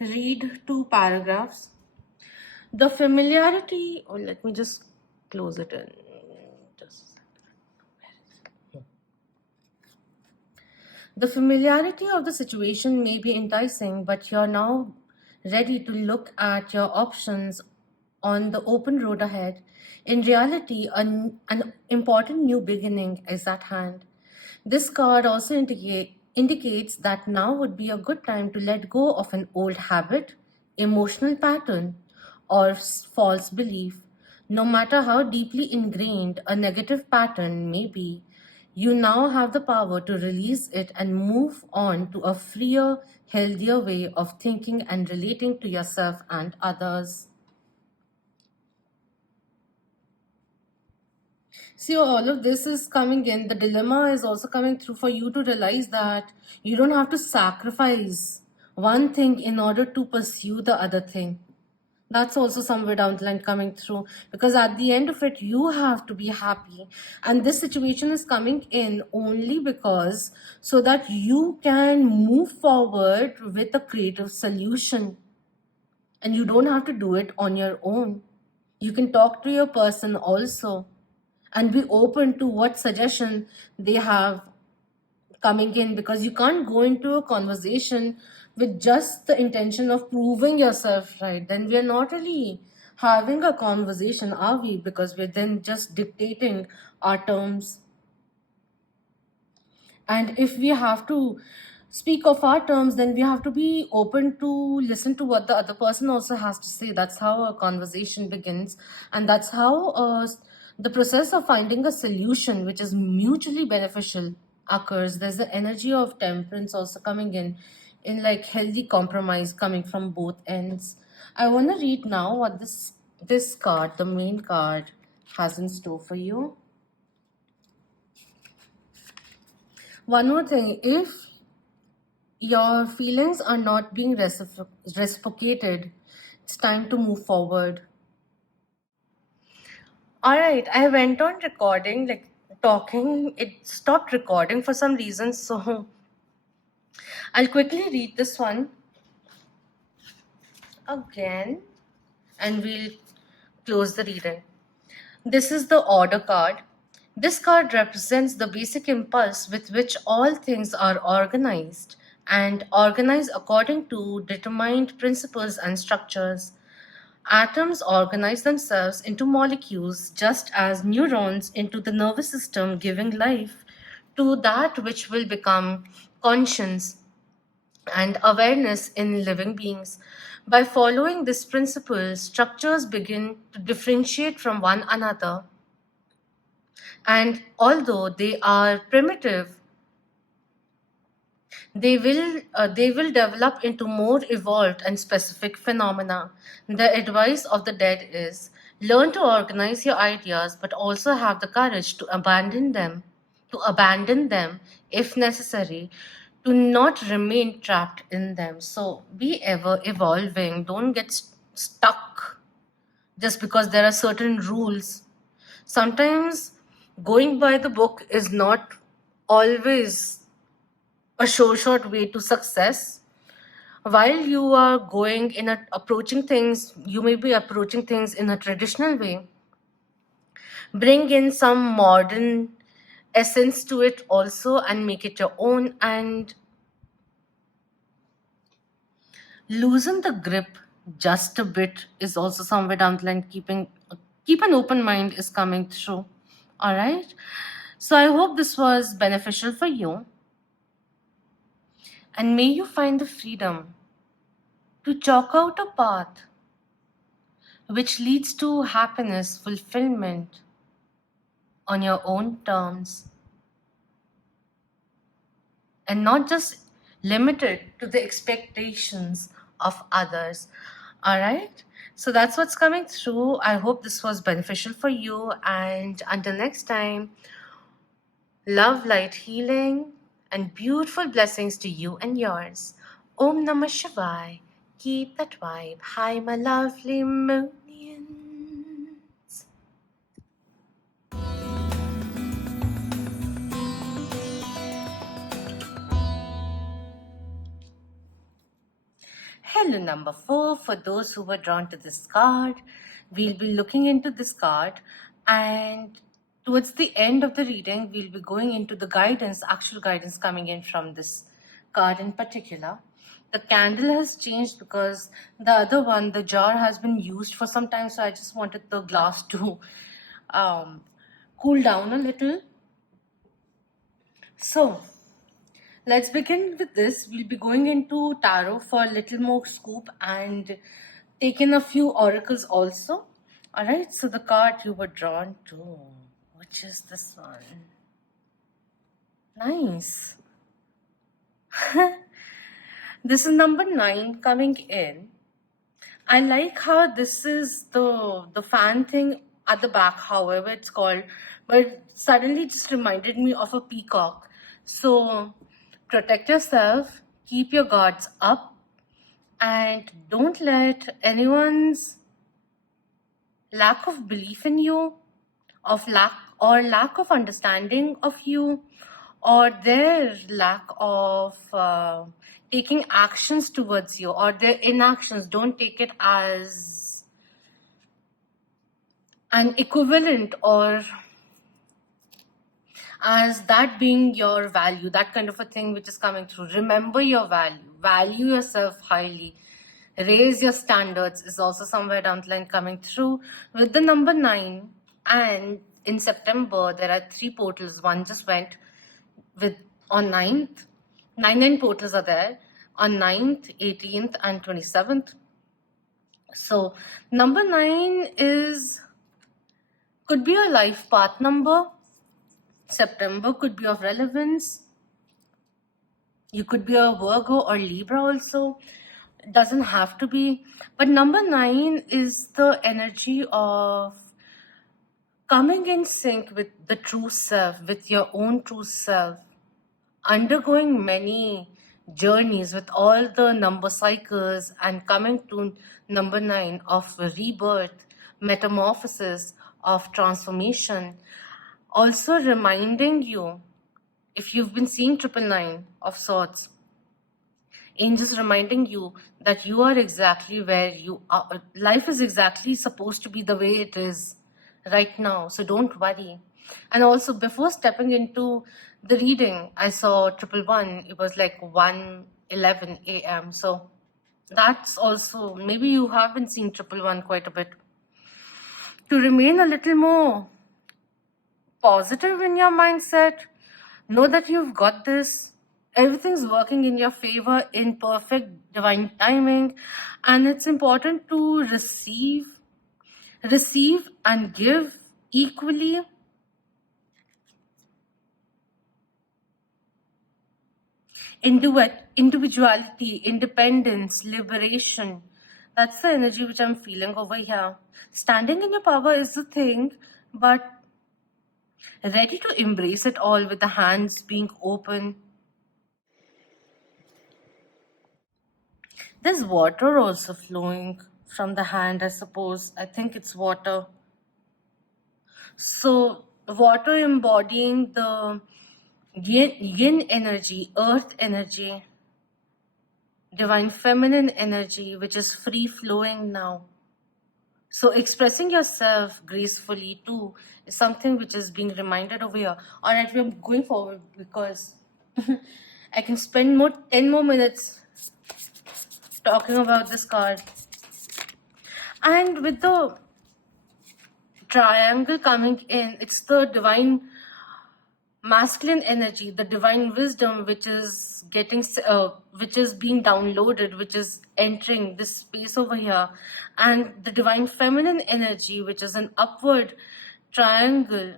read 2 paragraphs. The familiarity, oh, let me just close it in. The familiarity of the situation may be enticing, but you're now ready to look at your options on the open road ahead. In reality, an important new beginning is at hand. This card also indicates that now would be a good time to let go of an old habit, emotional pattern, or false belief. No matter how deeply ingrained a negative pattern may be, you now have the power to release it and move on to a freer, healthier way of thinking and relating to yourself and others. See, all of this is coming in. The dilemma is also coming through for you to realize that you don't have to sacrifice one thing in order to pursue the other thing. That's also somewhere down the line coming through, because at the end of it, you have to be happy. And this situation is coming in only because so that you can move forward with a creative solution. And you don't have to do it on your own. You can talk to your person also and be open to what suggestion they have coming in, because you can't go into a conversation with just the intention of proving yourself right. Then we are not really having a conversation, are we? Because we're then just dictating our terms. And if we have to speak of our terms, then we have to be open to listen to what the other person also has to say. That's how a conversation begins, and that's how the process of finding a solution which is mutually beneficial occurs. There's the energy of temperance also coming in like healthy compromise coming from both ends. I want to read now what this card, the main card, has in store for you. One more thing, if your feelings are not being reciprocated, it's time to move forward. All right, I went on recording, like talking. It stopped recording for some reason, so I'll quickly read this one again and we'll close the reading. This is the order card. This card represents the basic impulse with which all things are organized and organized according to determined principles and structures. Atoms organize themselves into molecules just as neurons into the nervous system, giving life to that which will become conscience and awareness in living beings. By following this principle, structures begin to differentiate from one another, and although they are primitive, they will develop into more evolved and specific phenomena. The advice of the dead is learn to organize your ideas, but also have the courage to abandon them if necessary, to not remain trapped in them. So be ever evolving. Don't get stuck just because there are certain rules. Sometimes going by the book is not always a sure short way to success. While you are going in approaching things, you may be approaching things in a traditional way. Bring in some modern essence to it also and make it your own, and loosen the grip just a bit is also somewhere down the line. Keep an open mind is coming through. All right. So I hope this was beneficial for you, and may you find the freedom to chalk out a path which leads to happiness, fulfillment on your own terms, and not just limited to the expectations of others. All right. So that's what's coming through. I hope this was beneficial for you. And until next time, love, light, healing, and beautiful blessings to you and yours. Om Namah Shivaya. Keep that vibe. Hi, my lovely Moonians. Hello, number 4. For those who were drawn to this card, we'll be looking into this card, and towards the end of the reading, we'll be going into the guidance, actual guidance coming in from this card in particular. The candle has changed because the other one, the jar, has been used for some time, so I just wanted the glass to cool down a little. So, let's begin with this. We'll be going into tarot for a little more scoop and taking a few oracles also. All right, so the card you were drawn to, which is this one. Nice. This is number 9 coming in. I like how this is the fan thing at the back, however it's called, but it suddenly just reminded me of a peacock. So protect yourself, keep your guards up, and don't let anyone's lack of belief in you, lack of understanding of you, or their lack of taking actions towards you, or their inactions, don't take it as an equivalent, or as that being your value, that kind of a thing which is coming through. Remember your value yourself highly, raise your standards is also somewhere down the line coming through with the number 9. And in September there are 3 portals. One just went with on 9th. 9 portals are there on 9th, 18th and 27th. So number 9 is could be a life path number. September could be of relevance. You could be a Virgo or Libra also. It doesn't have to be. But number 9 is the energy of coming in sync with the true self, with your own true self, undergoing many journeys with all the number cycles and coming to number 9 of rebirth, metamorphosis, of transformation. Also reminding you, if you've been seeing 999 of sorts, angels reminding you that you are exactly where you are. Life is exactly supposed to be the way it is right now, so don't worry. And also, before stepping into the reading, I saw 111. It was like 1:11 a.m. So that's also, maybe you have been seeing 111 quite a bit. To remain a little more positive in your mindset, know that you've got this. Everything's working in your favor in perfect divine timing, and it's important to receive and give equally. Individuality, independence, liberation. That's the energy which I'm feeling over here. Standing in your power is the thing, but ready to embrace it all with the hands being open. There's water also flowing from the hand, I suppose. I think it's water. So, water embodying the yin energy, earth energy, divine feminine energy, which is free flowing now. So, expressing yourself gracefully too is something which is being reminded over here. Alright, we're going forward because I can spend 10 more minutes talking about this card. And with the triangle coming in, it's the divine masculine energy, the divine wisdom, which is which is being downloaded, which is entering this space over here, and the divine feminine energy, which is an upward triangle,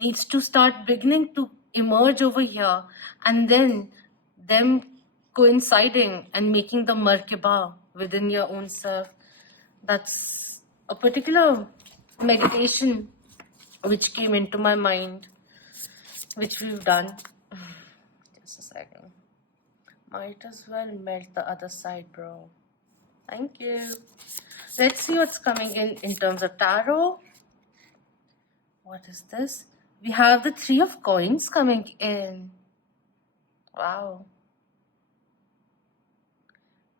needs to start beginning to emerge over here, and then them coinciding and making the Merkaba within your own self. That's a particular meditation which came into my mind, which we've done. Just a second. Might as well melt the other side, bro. Thank you. Let's see what's coming in terms of tarot. What is this? We have the 3 of coins coming in. Wow.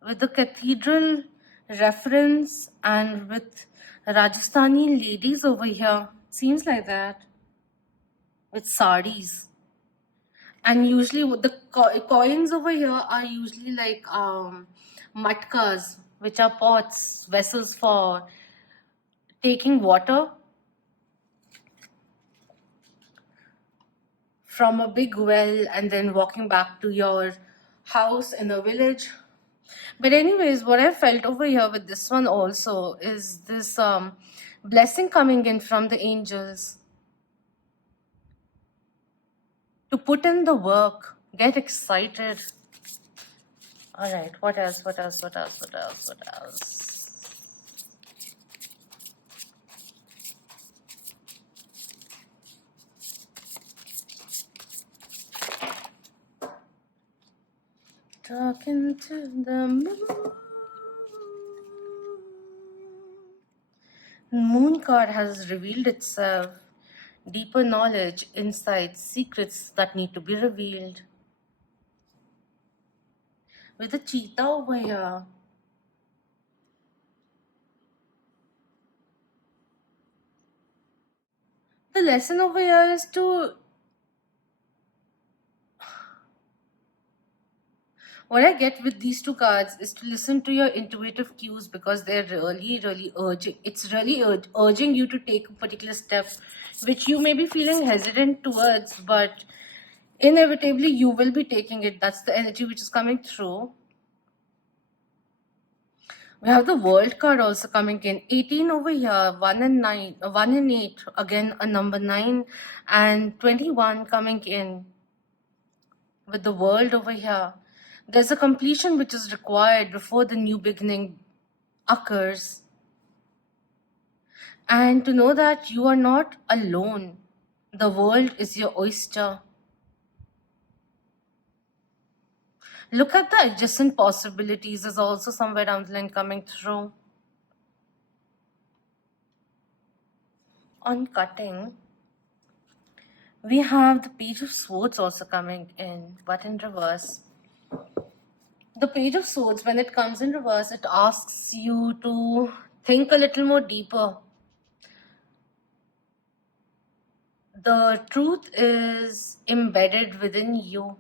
With the cathedral reference and with Rajasthani ladies over here. Seems like that. With saris. And usually the coins over here are usually like matkas, which are pots, vessels for taking water from a big well and then walking back to your house in a village. But anyways, what I felt over here with this one also is this blessing coming in from the angels to put in the work, get excited. All right, what else? Talking to the moon. Moon card has revealed itself. Deeper knowledge, insights, secrets that need to be revealed. With the cheetah over here. The lesson over here is to, what I get with these two cards is to listen to your intuitive cues, because they're really, really urging. It's really urging you to take a particular step, which you may be feeling hesitant towards, but inevitably you will be taking it. That's the energy which is coming through. We have the World card also coming in. 18 over here, 1 and 9, 1 and 8, again a number 9, and 21 coming in with the World over here. There's a completion which is required before the new beginning occurs. And to know that you are not alone. The world is your oyster. Look at the adjacent possibilities is also somewhere down the line coming through. On cutting, we have the Page of Swords also coming in, but in reverse. The Page of Swords, when it comes in reverse, it asks you to think a little more deeper. The truth is embedded within you.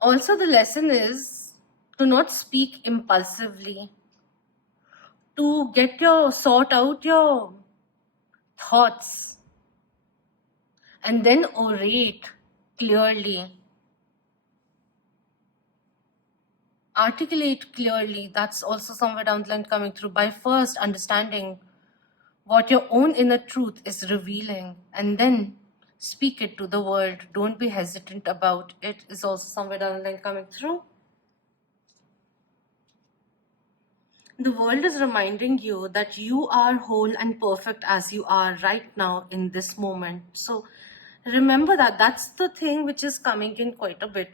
Also, the lesson is to not speak impulsively, to sort out your thoughts and then orate clearly, articulate clearly. That's also somewhere down the line coming through, by first understanding what your own inner truth is revealing and then speak it to the world. Don't be hesitant about it, is also somewhere down the line coming through. The world is reminding you that you are whole and perfect as you are right now in this moment. So remember that. That's the thing which is coming in quite a bit.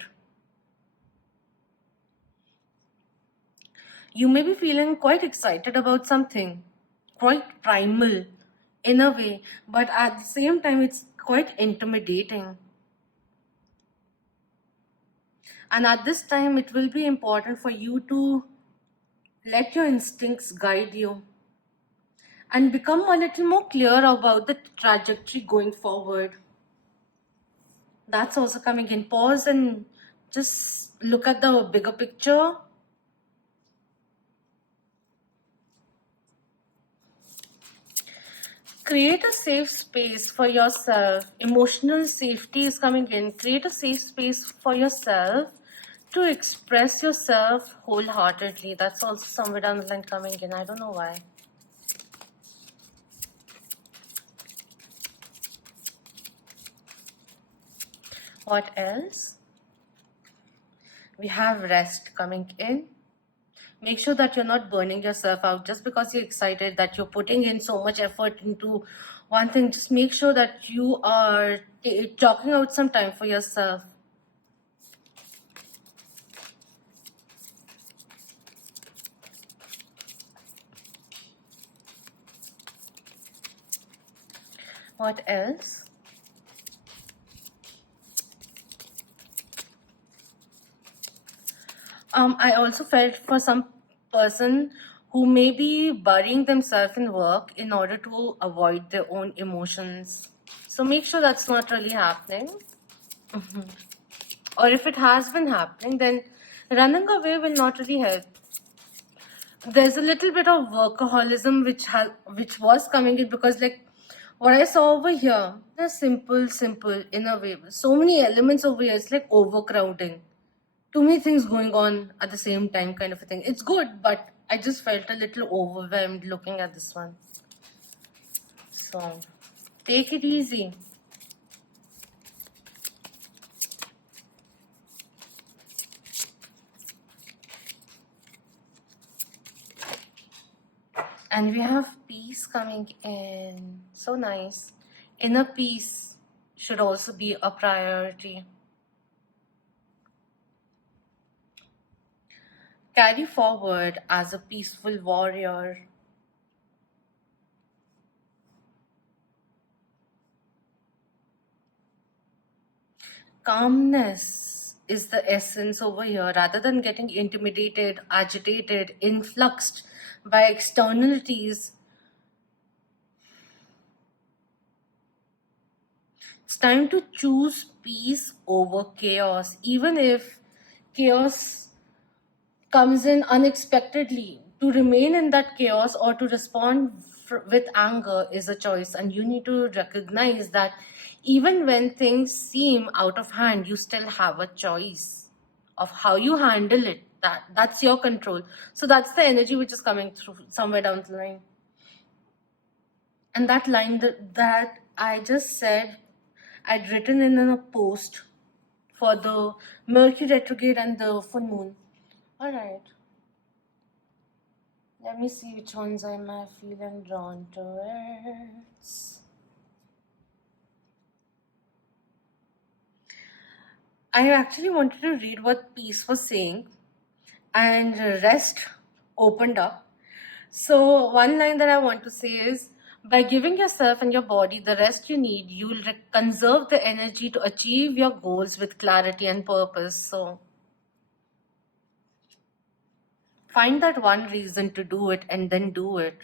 You may be feeling quite excited about something, quite primal in a way, but at the same time, it's quite intimidating. And at this time, it will be important for you to let your instincts guide you and become a little more clear about the trajectory going forward. That's also coming in. Pause and just look at the bigger picture. Create a safe space for yourself. Emotional safety is coming in. Create a safe space for yourself to express yourself wholeheartedly. That's also somewhere down the line coming in. I don't know why. What else? We have rest coming in. Make sure that you're not burning yourself out just because you're excited, that you're putting in so much effort into one thing. Just make sure that you are chalking out some time for yourself. What else? I also felt for some person who may be burying themselves in work in order to avoid their own emotions. So make sure that's not really happening. Or if it has been happening, then running away will not really help. There's a little bit of workaholism which was coming in, because like what I saw over here, they're simple in a way. So many elements over here. It's like overcrowding. Too many things going on at the same time, kind of a thing. It's good, but I just felt a little overwhelmed looking at this one. So take it easy. And we have peace coming in. So nice. Inner peace should also be a priority. Carry forward as a peaceful warrior. Calmness is the essence over here, rather than getting intimidated, agitated, influxed by externalities. It's time to choose peace over chaos, even if chaos comes in unexpectedly. To remain in that chaos or to respond with anger is a choice, and you need to recognize that even when things seem out of hand, you still have a choice of how you handle it. That's your control. So that's the energy which is coming through somewhere down the line. And that line that I just said, I'd written in a post for the Mercury retrograde and the full moon. All right. Let me see which ones am I feeling drawn towards. I actually wanted to read what peace was saying, and rest opened up. So, one line that I want to say is, by giving yourself and your body the rest you need, you will conserve the energy to achieve your goals with clarity and purpose. So, find that one reason to do it and then do it.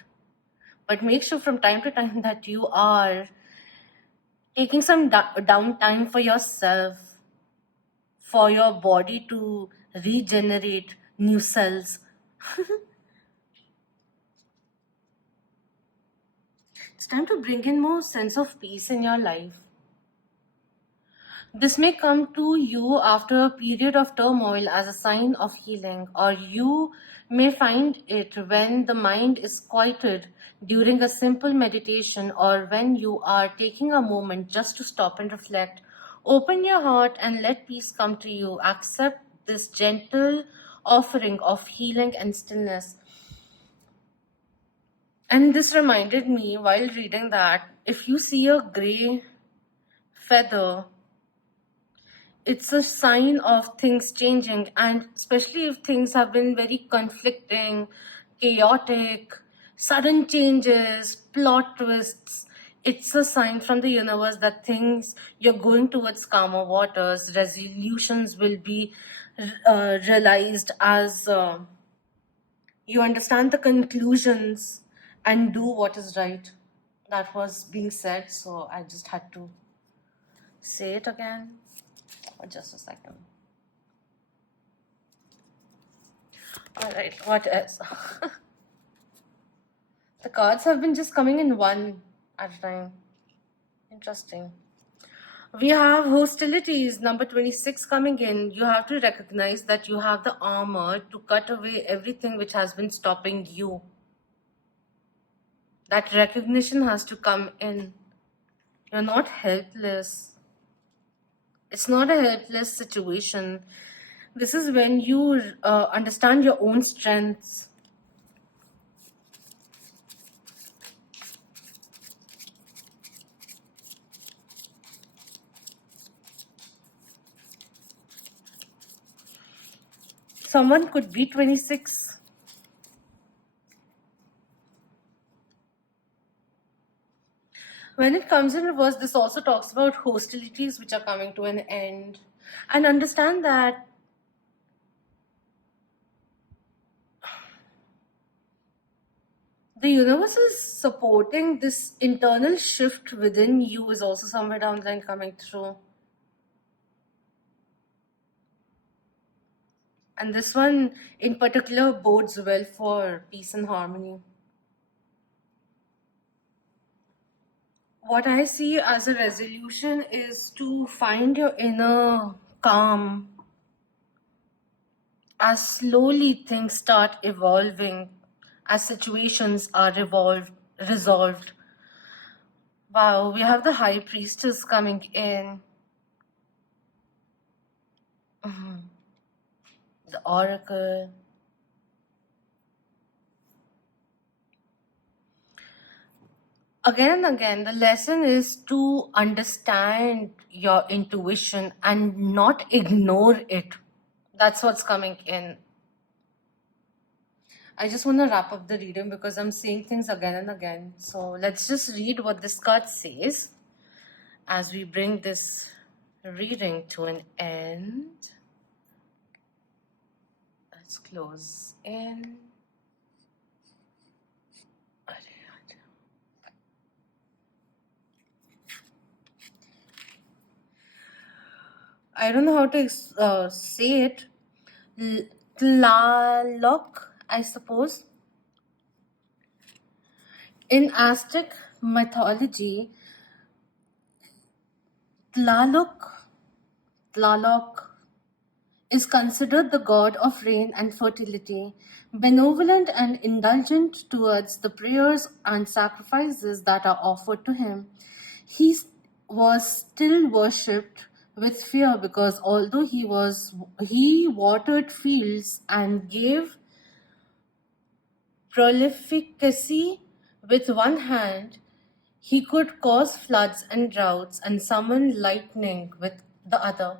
But make sure from time to time that you are taking some downtime for yourself, for your body to regenerate new cells. It's time to bring in more sense of peace in your life. This may come to you after a period of turmoil as a sign of healing, or you may find it when the mind is quieted during a simple meditation, or when you are taking a moment just to stop and reflect. Open your heart and let peace come to you. Accept this gentle offering of healing and stillness. And this reminded me while reading that if you see a gray feather, it's a sign of things changing, and especially if things have been very conflicting, chaotic, sudden changes, plot twists. It's a sign from the universe that things you're going towards calmer waters. Resolutions will be realized as you understand the conclusions and do what is right. That was being said, so I just had to say it again. Just a second. All right, what else? The cards have been just coming in one at a time. Interesting. We have hostilities, number 26 coming in. You have to recognize that you have the armor to cut away everything which has been stopping you. That recognition has to come in. You're not helpless. It's not a helpless situation. This is when you understand your own strengths. Someone could be 26. When it comes in reverse, this also talks about hostilities which are coming to an end. And understand that the universe is supporting this internal shift within you, is also somewhere down the line coming through. And this one in particular bodes well for peace and harmony. What I see as a resolution is to find your inner calm as slowly things start evolving, as situations are resolved. Wow, we have the High Priestess coming in. The Oracle. Again and again, the lesson is to understand your intuition and not ignore it. That's what's coming in. I just want to wrap up the reading because I'm saying things again and again. So let's just read what this card says as we bring this reading to an end. Let's close in. I don't know how to say it. Tlaloc, I suppose. In Aztec mythology, Tlaloc, Tlaloc is considered the god of rain and fertility, benevolent and indulgent towards the prayers and sacrifices that are offered to him. He was still worshipped with fear because although he watered fields and gave prolificacy with one hand, he could cause floods and droughts and summon lightning with the other.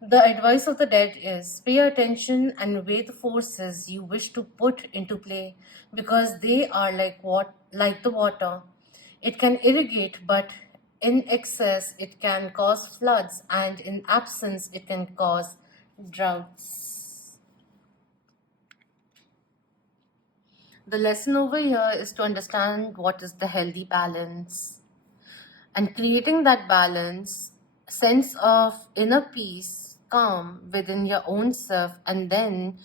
The advice of the dead is pay attention and weigh the forces you wish to put into play because they are like the water. It can irrigate, but in excess it can cause floods, and in absence it can cause droughts. The lesson over here is to understand what is the healthy balance and creating that balance, sense of inner peace, calm within your own self, and then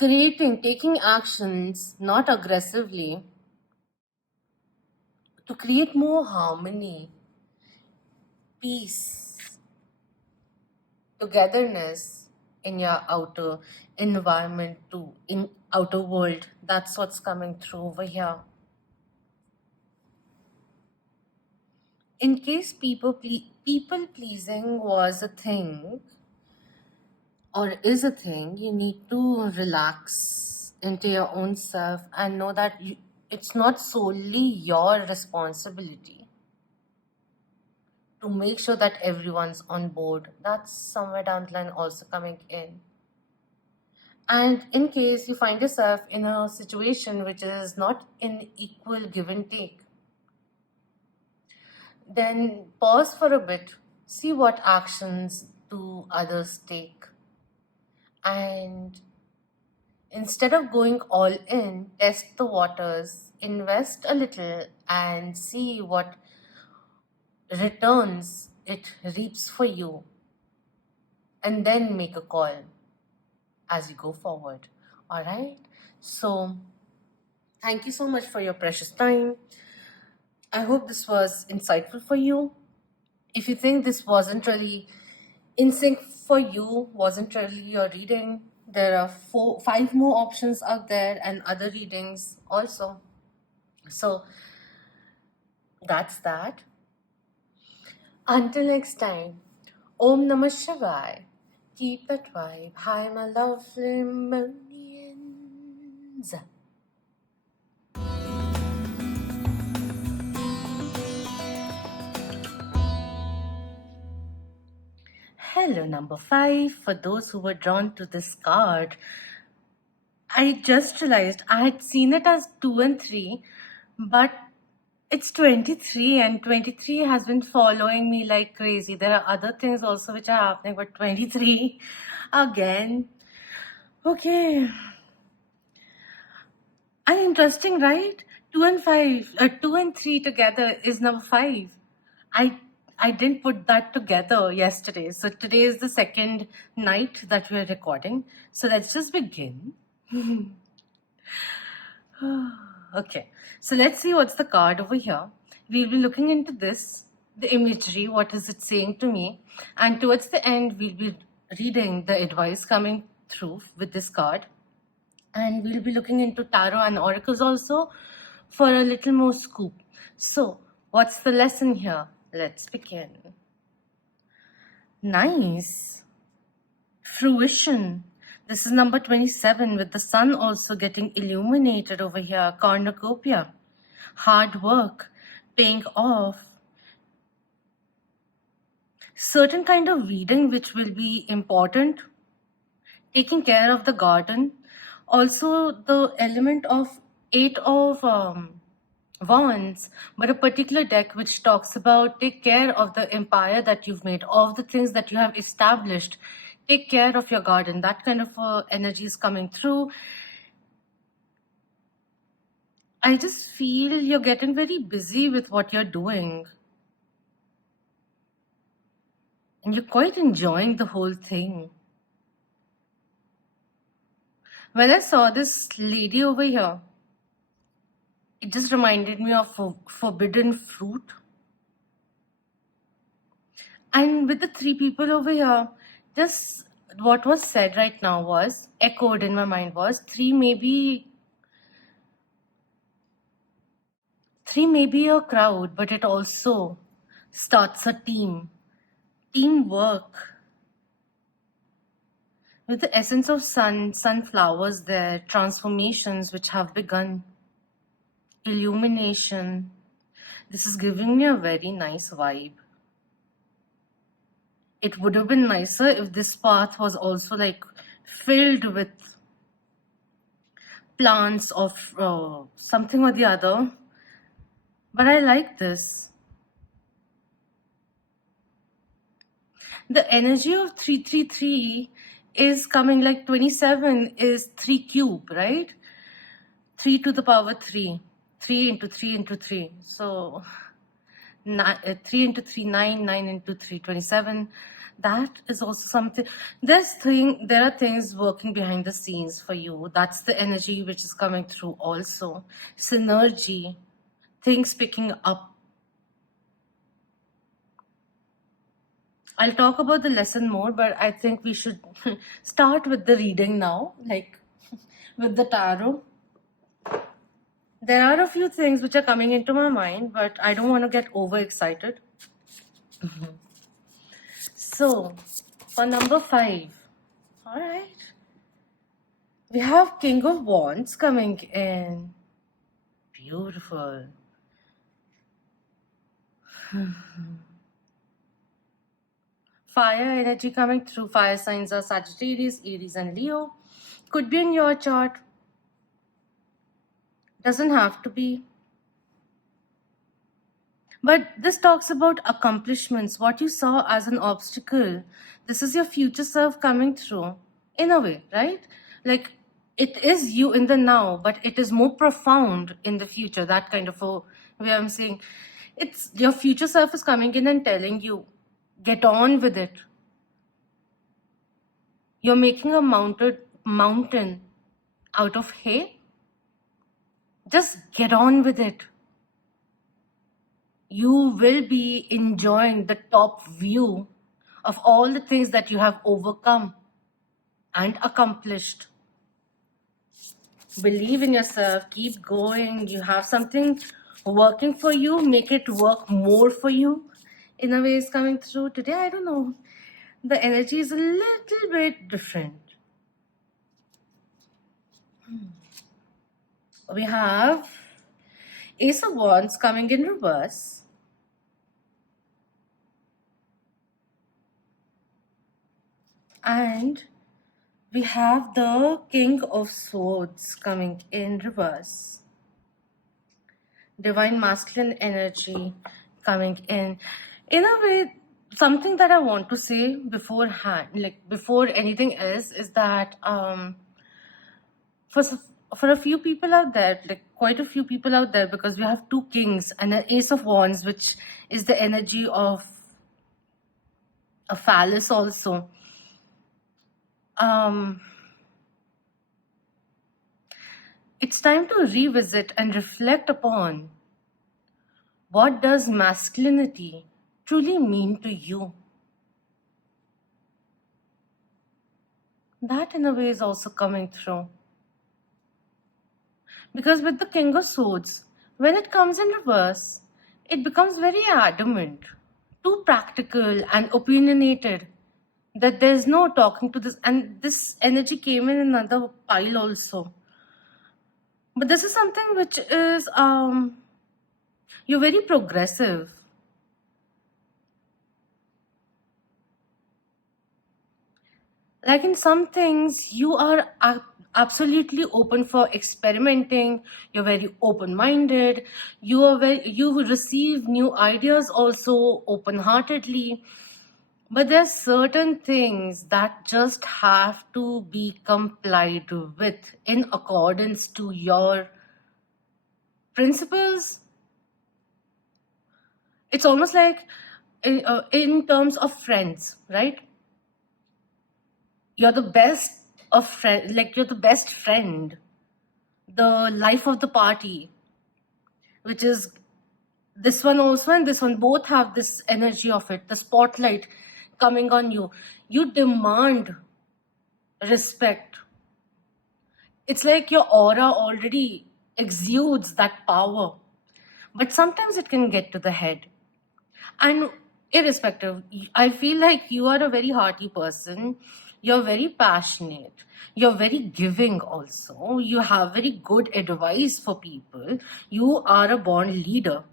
taking actions not aggressively to create more harmony, peace, togetherness in your outer environment too, in outer world. That's what's coming through over here. In case people pleasing was a thing or is a thing, you need to relax into your own self and know that it's not solely your responsibility to make sure that everyone's on board. That's somewhere down the line also coming in. And in case you find yourself in a situation which is not in equal give and take, then pause for a bit, see what actions do others take, and instead of going all in, test the waters, invest a little, and see what returns it reaps for you, and then make a call as you go forward. All right? So, thank you so much for your precious time. I hope this was insightful for you. If you think this wasn't really in sync for you, wasn't really your reading, there are 5 more options out there and other readings also. So that's that. Until next time, Om Namah Shivaya. Keep that vibe. Hi, my lovely Moonians. Hello, number 5. For those who were drawn to this card, I just realized I had seen it as 2 and 3, but it's 23, and 23 has been following me like crazy. There are other things also which are happening, but 23 again. Okay. And interesting, right? 2 and 3 together is number 5. I didn't put that together yesterday. So today is the second night that we are recording. So let's just begin. Okay, so let's see what's the card over here. We'll be looking into this, the imagery, what is it saying to me, and towards the end we'll be reading the advice coming through with this card, and we'll be looking into tarot and oracles also for a little more scoop. So what's the lesson here? Let's begin. Nice. Fruition. This is number 27 with the sun also getting illuminated over here. Cornucopia. Hard work. Paying off. Certain kind of weeding which will be important. Taking care of the garden. Also the element of 8 of wands, but a particular deck which talks about take care of the empire that you've made, of the things that you have established. Take care of your garden. That kind of energy is coming through. I just feel you're getting very busy with what you're doing. and you're quite enjoying the whole thing. When I saw this lady over here, it just reminded me of forbidden fruit. And with the three people over here, just what was said right now was echoed in my mind was three may be a crowd, but it also starts a teamwork. With the essence of sunflowers there, transformations which have begun, illumination. This is giving me a very nice vibe. It would have been nicer if this path was also like filled with plants of something or the other. But I like this. The energy of 333 is coming like 27 is 3 cube, right? 3 to the power 3. 3 into 3 into 3. So 3 into 3, 9, 9 into 3, 27. That is also something. There are things working behind the scenes for you. That's the energy which is coming through also. Synergy, things picking up. I'll talk about the lesson more, but I think we should start with the reading now, like with the tarot. There are a few things which are coming into my mind, but I don't want to get overexcited. So, for number 5, all right, we have King of Wands coming in. Beautiful. Fire energy coming through. Fire signs are Sagittarius, Aries, and Leo. Could be in your chart. Doesn't have to be. But this talks about accomplishments, what you saw as an obstacle. This is your future self coming through, in a way, right? Like, it is you in the now, but it is more profound in the future. That kind of a way I'm saying. It's your future self is coming in and telling you, get on with it. You're making a mountain out of hay. Just get on with it. You will be enjoying the top view of all the things that you have overcome and accomplished. Believe in yourself, keep going. You have something working for you, make it work more for you. In a way, it's coming through today. I don't know. The energy is a little bit different. We have Ace of Wands coming in reverse. And we have the King of Swords coming in reverse. Divine masculine energy coming in. In a way, something that I want to say beforehand, like before anything else, is that for a few people out there, like quite a few people out there, because we have 2 kings and an Ace of Wands, which is the energy of a phallus also. It's time to revisit and reflect upon what does masculinity truly mean to you. That in a way is also coming through. Because with the King of Swords, when it comes in reverse, it becomes very adamant, too practical and opinionated, that there's no talking to this. And this energy came in another pile also. But this is something which is, you're very progressive. Like in some things, you are absolutely open for experimenting. You're very open-minded. You receive new ideas also open-heartedly. But there's certain things that just have to be complied with in accordance to your principles. It's almost like in terms of friends, right? You're the best of friend, like you're the best friend, the life of the party, which is this one also and this one both have this energy of it, the spotlight coming on you. You demand respect. It's like your aura already exudes that power, but sometimes it can get to the head. And irrespective, I feel like you are a very hearty person. You're very passionate. You're very giving also. You have very good advice for people. You are a born leader.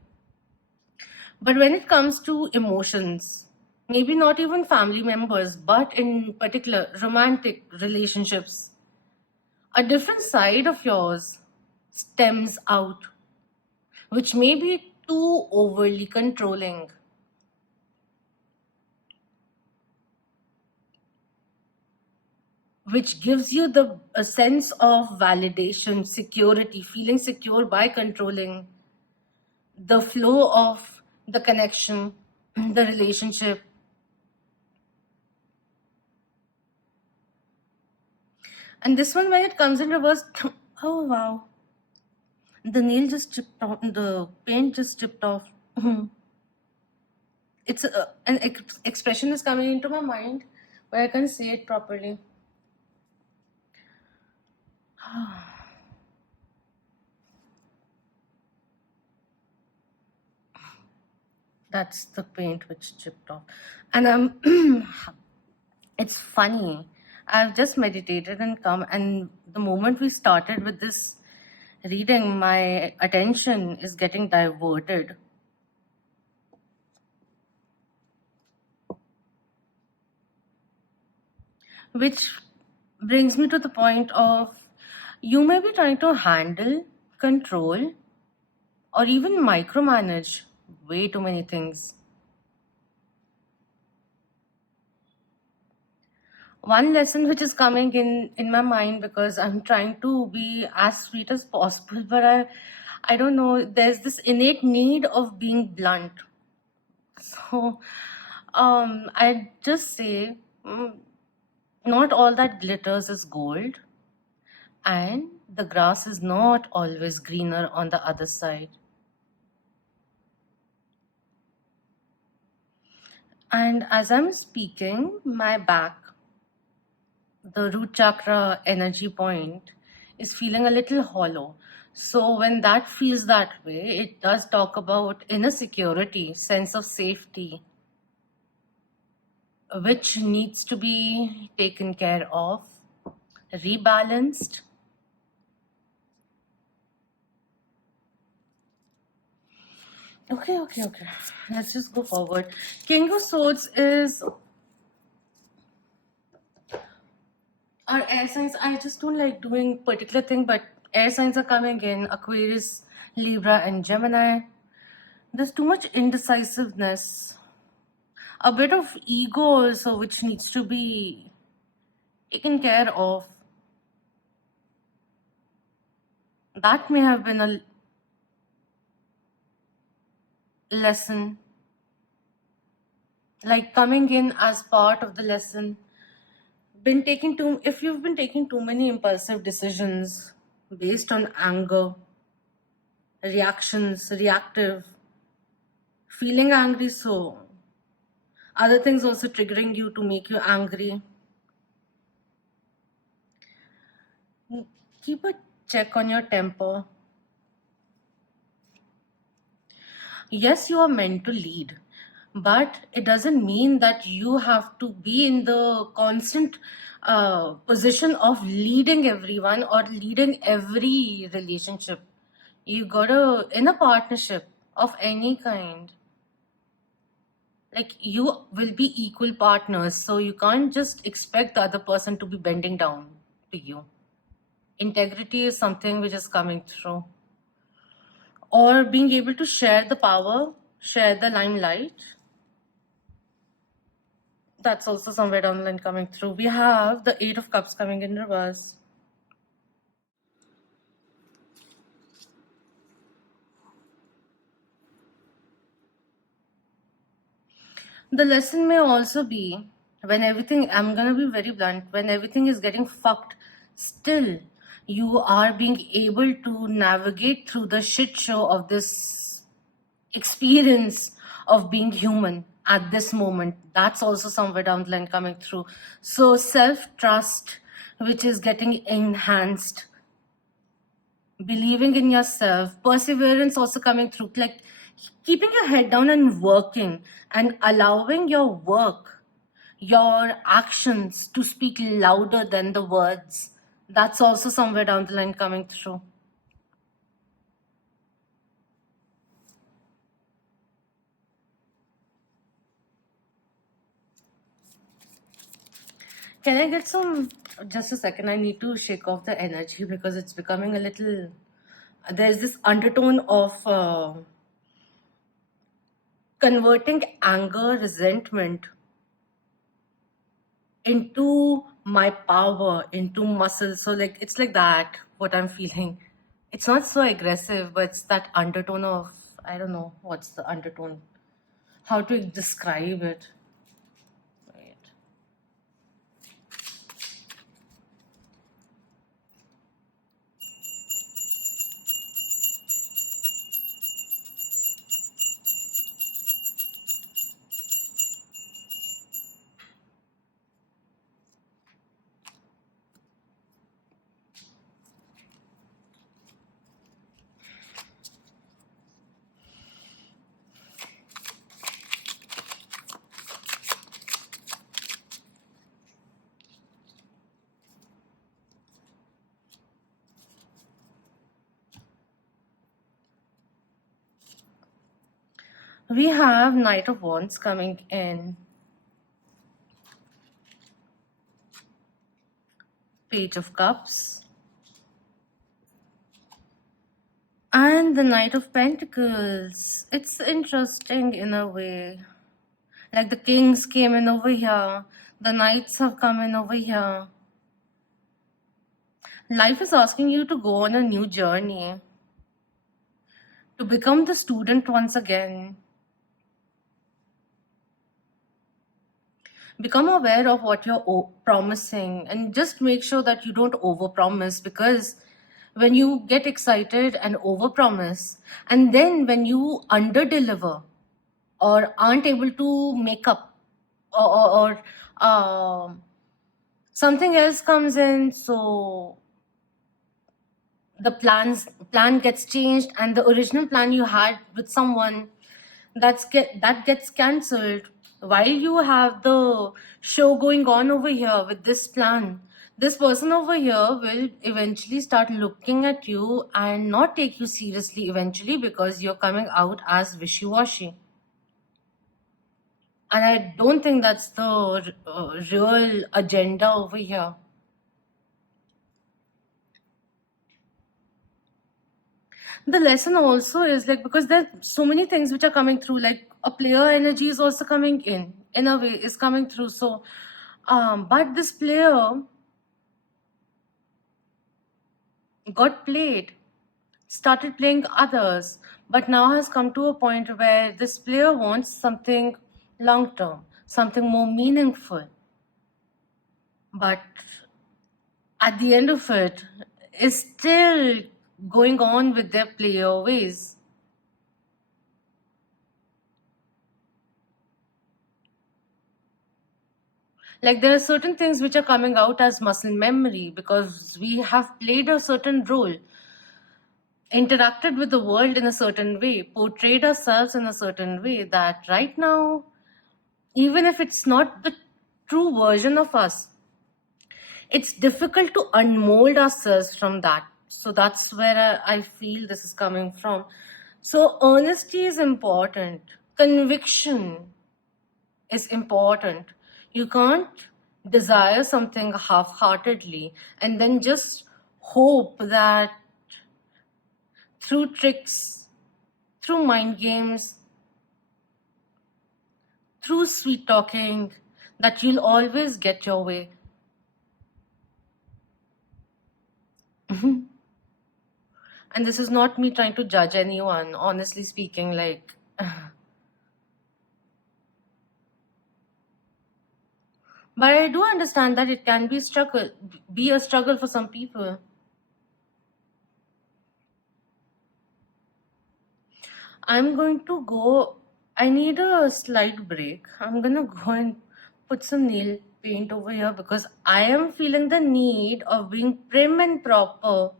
But when it comes to emotions, maybe not even family members, but in particular romantic relationships, a different side of yours stems out, which may be too overly controlling, which gives you the a sense of validation, security, feeling secure by controlling the flow of the connection, the relationship. And this one, when it comes in reverse, oh wow, the nail just chipped off, the paint just chipped off. It's expression is coming into my mind, but I can't say it properly. That's the paint which chipped off. And it's funny. I've just meditated and come, and the moment we started with this reading, my attention is getting diverted. Which brings me to the point of you may be trying to handle, control, or even micromanage way too many things. One lesson which is coming in my mind, because I'm trying to be as sweet as possible, but I don't know, there's this innate need of being blunt. So I just say, not all that glitters is gold, and the grass is not always greener on the other side. And as I'm speaking, my back, the root chakra energy point, is feeling a little hollow. So when that feels that way, it does talk about inner security, sense of safety, which needs to be taken care of, rebalanced. Okay. Let's just go forward. King of Swords is our air signs. I just don't like doing particular thing, but air signs are coming in: Aquarius, Libra, and Gemini. There's too much indecisiveness, a bit of ego also, which needs to be taken care of. That may have been a lesson, like coming in as part of the lesson. If you've been taking too many impulsive decisions based on anger, reactions, reactive, feeling angry, so other things also triggering you to make you angry. Keep a check on your temper. Yes, you are meant to lead, but it doesn't mean that you have to be in the constant position of leading everyone or leading every relationship. You gotta, in a partnership of any kind, like you will be equal partners, so you can't just expect the other person to be bending down to you. Integrity is something which is coming through, or being able to share the power, share the limelight. That's also somewhere down the line coming through. We have the Eight of Cups coming in reverse. The lesson may also be when everything, I'm gonna be very blunt, when everything is getting fucked, still you are being able to navigate through the shit show of this experience of being human at this moment. That's also somewhere down the line coming through. So, self trust, which is getting enhanced, believing in yourself, perseverance also coming through, like keeping your head down and working and allowing your work, your actions to speak louder than the words. That's also somewhere down the line coming through. Can I get some? Just a second, I need to shake off the energy because it's becoming a little. There's this undertone of converting anger, resentment into my power, into muscle. So, like, it's like that, what I'm feeling. It's not so aggressive, but it's that undertone of, I don't know what's the undertone, how to describe it. Right. We have Knight of Wands coming in, Page of Cups, and the Knight of Pentacles. It's interesting in a way. Like the kings came in over here, the knights have come in over here. Life is asking you to go on a new journey, to become the student once again. Become aware of what you're promising and just make sure that you don't overpromise, because when you get excited and overpromise, and then when you underdeliver or aren't able to make up, or something else comes in, so the plan gets changed, and the original plan you had with someone, that gets cancelled while you have the show going on over here with this plan. This person over here will eventually start looking at you and not take you seriously eventually, because you're coming out as wishy-washy. And I don't think that's the real agenda over here. The lesson also is like, because there's so many things which are coming through, like a player energy is also coming in a way, is coming through. So but this player got played, started playing others, but now has come to a point where this player wants something long term, something more meaningful, but at the end of it is still going on with their player ways. Like there are certain things which are coming out as muscle memory, because we have played a certain role, interacted with the world in a certain way, portrayed ourselves in a certain way, that right now, even if it's not the true version of us, it's difficult to unmold ourselves from that. So that's where I feel this is coming from. So honesty is important, conviction is important. You can't desire something half heartedly and then just hope that through tricks, through mind games, through sweet talking, that you'll always get your way. And this is not me trying to judge anyone, honestly speaking, like But I do understand that it can be a struggle for some people. I'm going to go. I need a slight break. I'm gonna go and put some nail paint over here because I am feeling the need of being prim and proper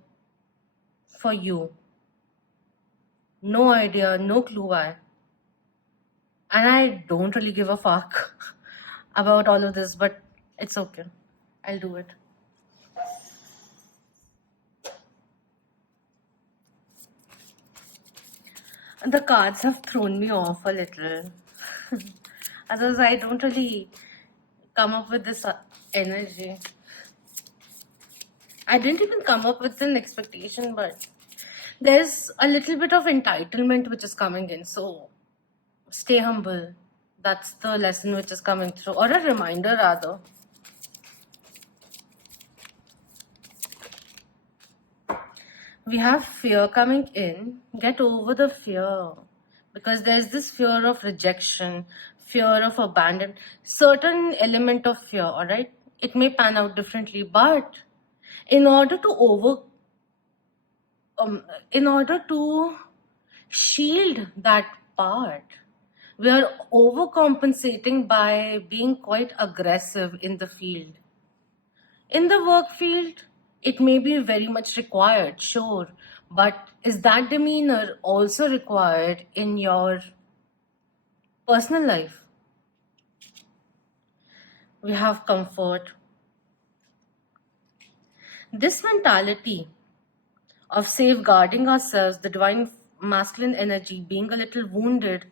for you. No idea, no clue why. And I don't really give a fuck about all of this, but it's okay. I'll do it. The cards have thrown me off a little. Otherwise, I don't really come up with this energy. I didn't even come up with an expectation, but there's a little bit of entitlement which is coming in. So stay humble. That's the lesson which is coming through, or a reminder rather. We have fear coming in. Get over the fear. Because there's this fear of rejection, fear of abandon, certain element of fear, all right? It may pan out differently, but in order to over in order to shield that part, we are overcompensating by being quite aggressive in the field. In the work field, it may be very much required, sure, but is that demeanor also required in your personal life? We have comfort. This mentality of safeguarding ourselves, the divine masculine energy, being a little wounded,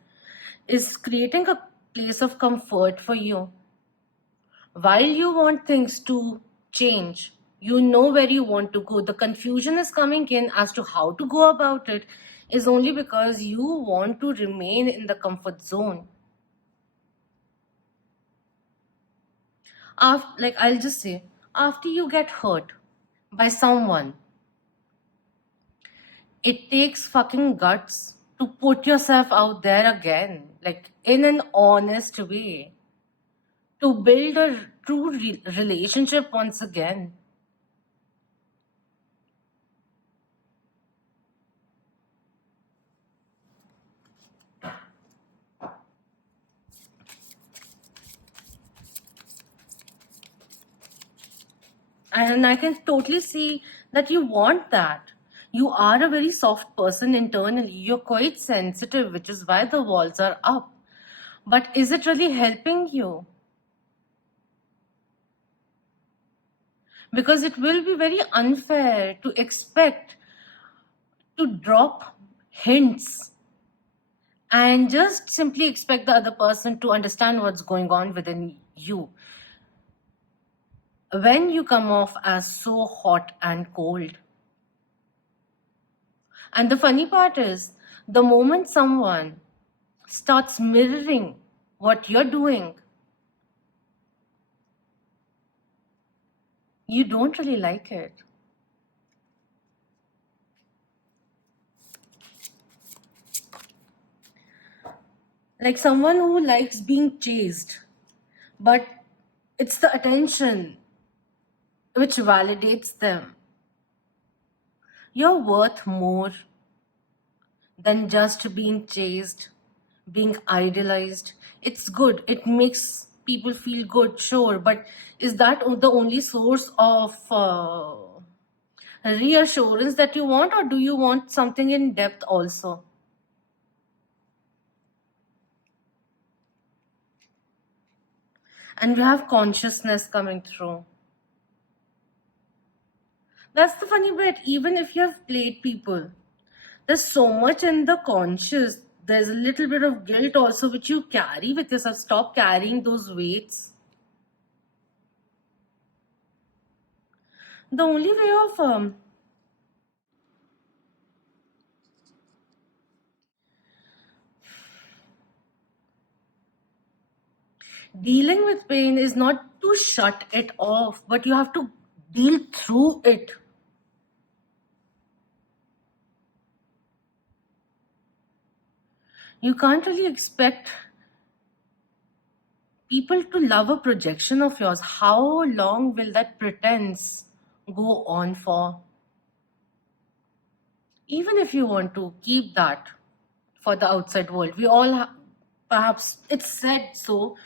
is creating a place of comfort for you. While you want things to change, you know where you want to go. The confusion is coming in as to how to go about it is only because you want to remain in the comfort zone. After, like I'll just say, after you get hurt by someone, it takes fucking guts to put yourself out there again, like in an honest way, to build a true relationship once again. And I can totally see that you want that. You are a very soft person internally. You're quite sensitive, which is why the walls are up. But is it really helping you? Because it will be very unfair to expect to drop hints and just simply expect the other person to understand what's going on within you when you come off as so hot and cold. And the funny part is, the moment someone starts mirroring what you're doing, you don't really like it. Like someone who likes being chased, but it's the attention which validates them. You're worth more than just being chased, being idolized. It's good, it makes people feel good, sure, but is that the only source of reassurance that you want, or do you want something in depth also? And we have consciousness coming through. That's the funny bit. Even if you have played people, there's so much in the conscious. There's a little bit of guilt also which you carry with yourself. Stop carrying those weights. The only way of dealing with pain is not to shut it off, but you have to deal through it. You can't really expect people to love a projection of yours, how long will that pretense go on for? Even if you want to keep that for the outside world, we all perhaps it's said so.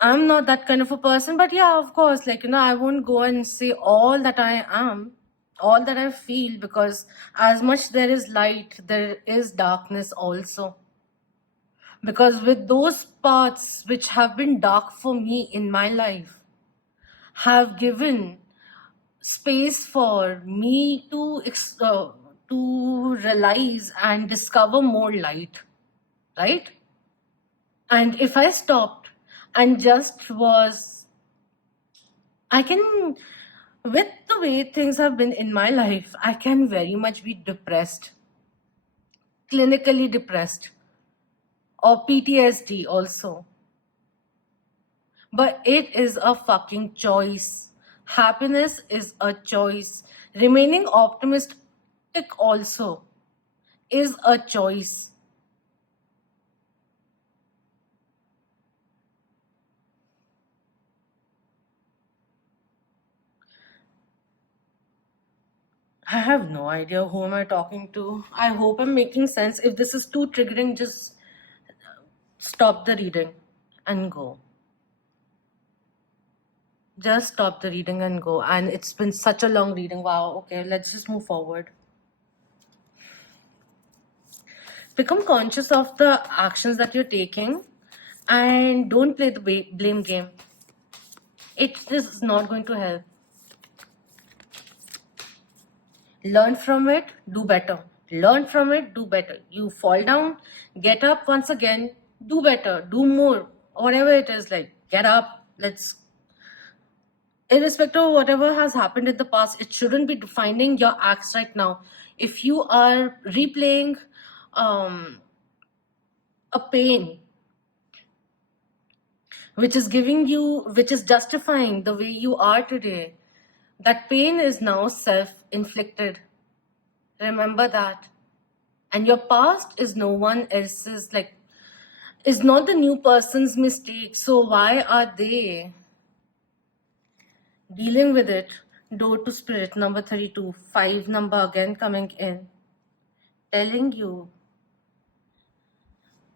I'm not that kind of a person, but yeah, of course, like, I won't go and say all that I am, all that I feel, because as much there is light, there is darkness also. Because with those parts which have been dark for me in my life, have given space for me to realize and discover more light, right? And if I stopped and just was, I can, with the way things have been in my life, I can very much be depressed, clinically depressed, or PTSD also. But it is a fucking choice. Happiness is a choice. Remaining optimistic also is a choice. I have no idea who am I talking to. I hope I'm making sense. If this is too triggering, just stop the reading and go. Just stop the reading and go. And it's been such a long reading. Wow. Okay, let's just move forward. Become conscious of the actions that you're taking and don't play the blame game. It is not going to help. Learn from it, do better. Learn from it, do better. You fall down, get up once again, do better, do more. Whatever it is, like, get up. Let's, irrespective of whatever has happened in the past, it shouldn't be defining your acts right now. If you are replaying a pain which is justifying the way you are today, that pain is now self-inflicted. Remember that. And your past is no one else's, like, is not the new person's mistake. So why are they dealing with it? Door to spirit, number 32, 5 number again coming in, telling you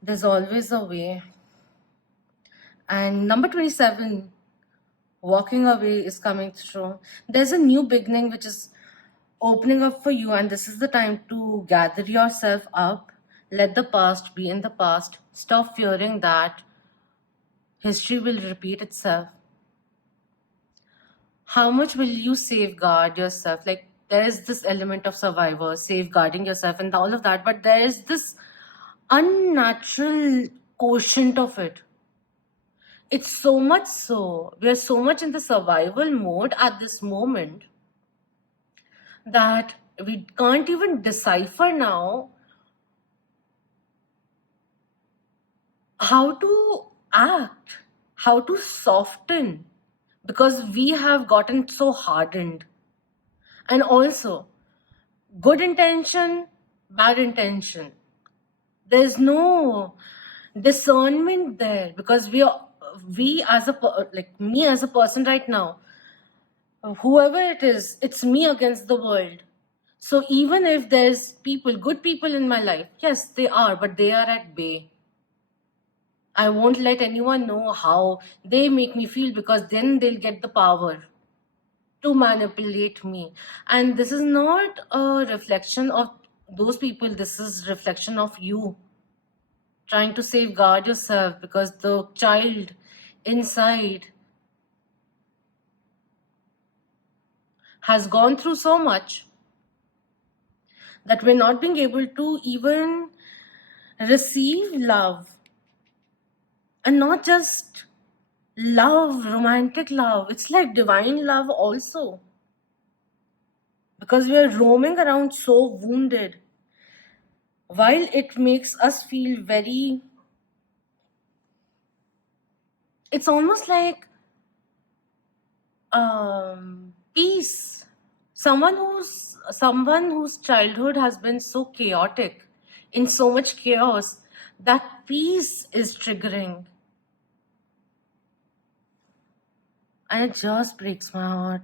there's always a way. And number 27, walking away, is coming through. There's a new beginning which is opening up for you, and this is the time to gather yourself up. Let the past be in the past. Stop fearing that history will repeat itself. How much will you safeguard yourself? Like, there is this element of survivor, safeguarding yourself and all of that, but there is this unnatural quotient of it. It's so much so, we are so much in the survival mode at this moment that we can't even decipher now how to act, how to soften, because we have gotten so hardened. And also, good intention, bad intention, there's no discernment there, because we as like me as a person right now, whoever it is, it's me against the world. So even if there's good people in my life, yes, they are, but they are at bay. I won't let anyone know how they make me feel, because then they'll get the power to manipulate me. And this is not a reflection of those people, this is reflection of you trying to safeguard yourself, because the child inside has gone through so much that we're not being able to even receive love. And not just love, romantic love, it's like divine love also, because we are roaming around so wounded. While it makes us feel very, it's almost like peace. Someone whose childhood has been so chaotic, in so much chaos, that peace is triggering. and it just breaks my heart.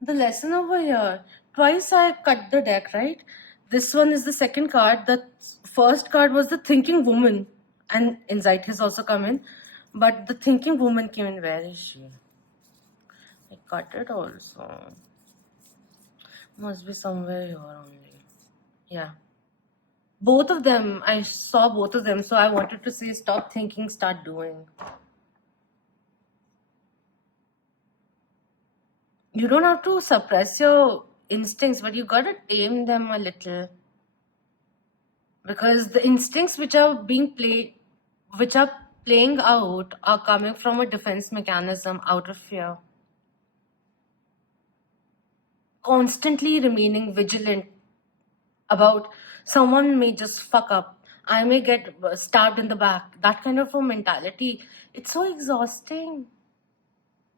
The lesson over here. Twice I cut the deck, right? This one is the second card. The first card was the thinking woman, and anxiety has also come in. But the thinking woman came in. Where is she? I cut it also. Must be somewhere here only. Yeah. Both of them, I saw both of them. So I wanted to say, stop thinking, start doing. You don't have to suppress your instincts, but you gotta tame them a little. Because the instincts which are being played, which are playing out, are coming from a defense mechanism out of fear. Constantly remaining vigilant about someone may just fuck up. I may get stabbed in the back. That kind of a mentality. It's so exhausting.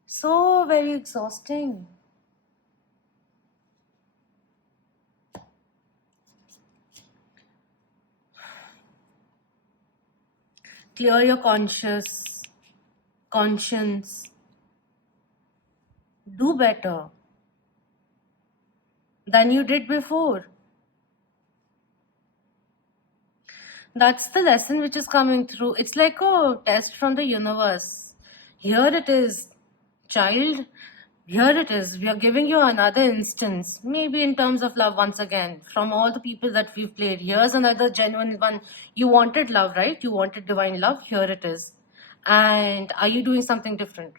So very exhausting. Clear your conscience. Do better than you did before. That's the lesson which is coming through. It's like a test from the universe. Here it is, child. Here it is. We are giving you another instance, maybe in terms of love once again, from all the people that we've played. Here's another genuine one. You wanted love, right? You wanted divine love. Here it is. And are you doing something different?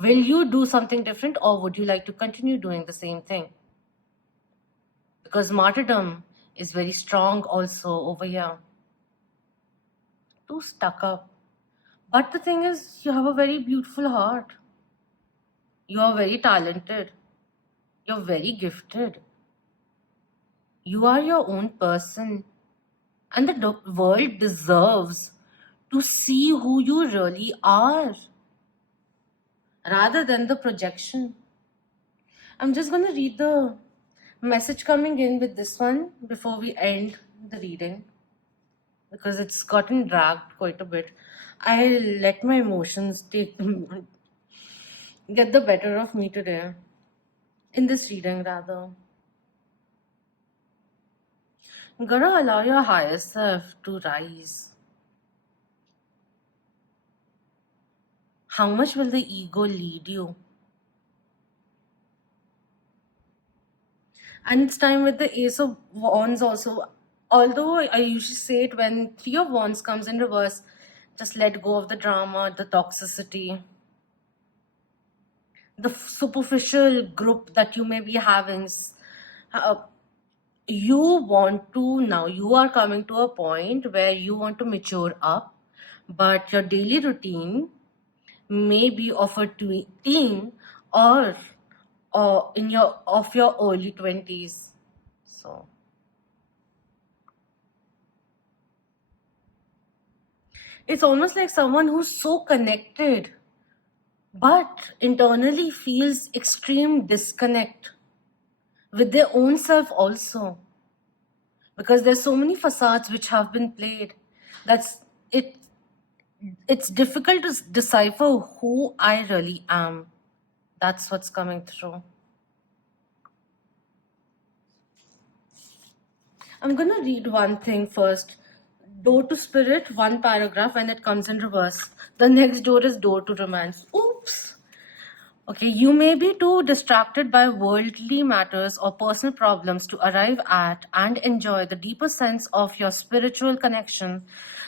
Will you do something different, or would you like to continue doing the same thing? Because martyrdom is very strong also over here. Too stuck up. But the thing is, you have a very beautiful heart. You are very talented. You're very gifted. You are your own person. And the world deserves to see who you really are rather than the projection. I'm just going to read the message coming in with this one before we end the reading, because it's gotten dragged quite a bit. I let my emotions get the better of me today. In this reading, rather. You gotta allow your higher self to rise. How much will the ego lead you? And it's time with the Ace of Wands also. Although I usually say it when Three of Wands comes in reverse, just let go of the drama, the toxicity, the superficial group that you may be having. You want to, now you are coming to a point where you want to mature up, but your daily routine may be of a teen or in your early 20s. So it's almost like someone who's so connected but internally feels extreme disconnect with their own self also, because there's so many facades which have been played. That's it. It's difficult to decipher who I really am. That's what's coming through. I'm gonna read one thing first. Door to spirit, one paragraph, and it comes in reverse. The next door is door to romance. Oops. Okay, you may be too distracted by worldly matters or personal problems to arrive at and enjoy the deeper sense of your spiritual connection.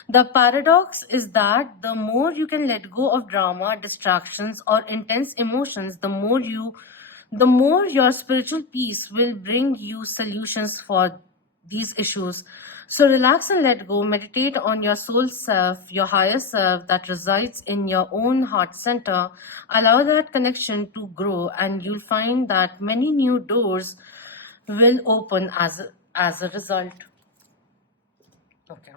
The paradox is that the more you can let go of drama, distractions, or intense emotions, the more your spiritual peace will bring you solutions for these issues. So relax and let go. Meditate on your soul self, your higher self that resides in your own heart center. Allow that connection to grow, and you'll find that many new doors will open as a result. Okay.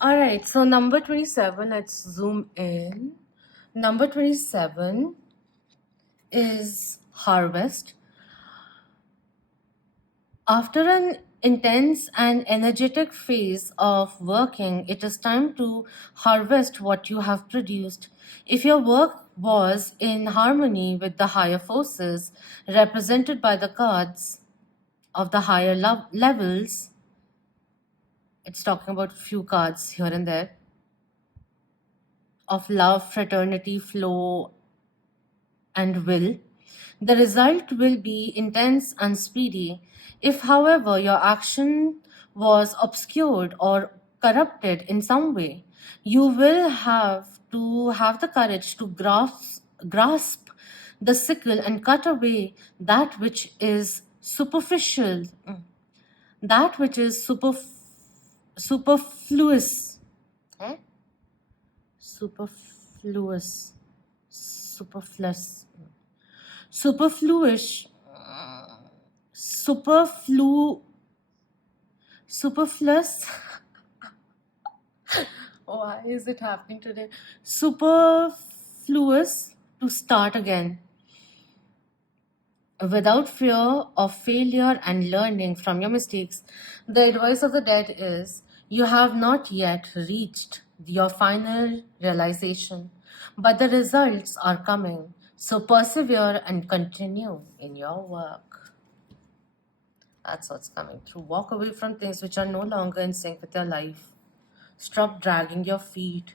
All right. So number 27. Let's zoom in. Number 27 is harvest. After an intense and energetic phase of working, it is time to harvest what you have produced. If your work was in harmony with the higher forces represented by the cards of the higher levels, it's talking about a few cards here and there of love, fraternity, flow, and will, the result will be intense and speedy. If, however, your action was obscured or corrupted in some way, you will have to have the courage to grasp the sickle and cut away that which is superficial, that which is superfluous. Eh? Superfluous. Superfluous. Superfluous. Superflu. Superfluous. Why is it happening today? Superfluous to start again. Without fear of failure and learning from your mistakes. The advice of the dead is you have not yet reached your final realization, but the results are coming. So persevere and continue in your work. That's what's coming through. Walk away from things which are no longer in sync with your life. Stop dragging your feet.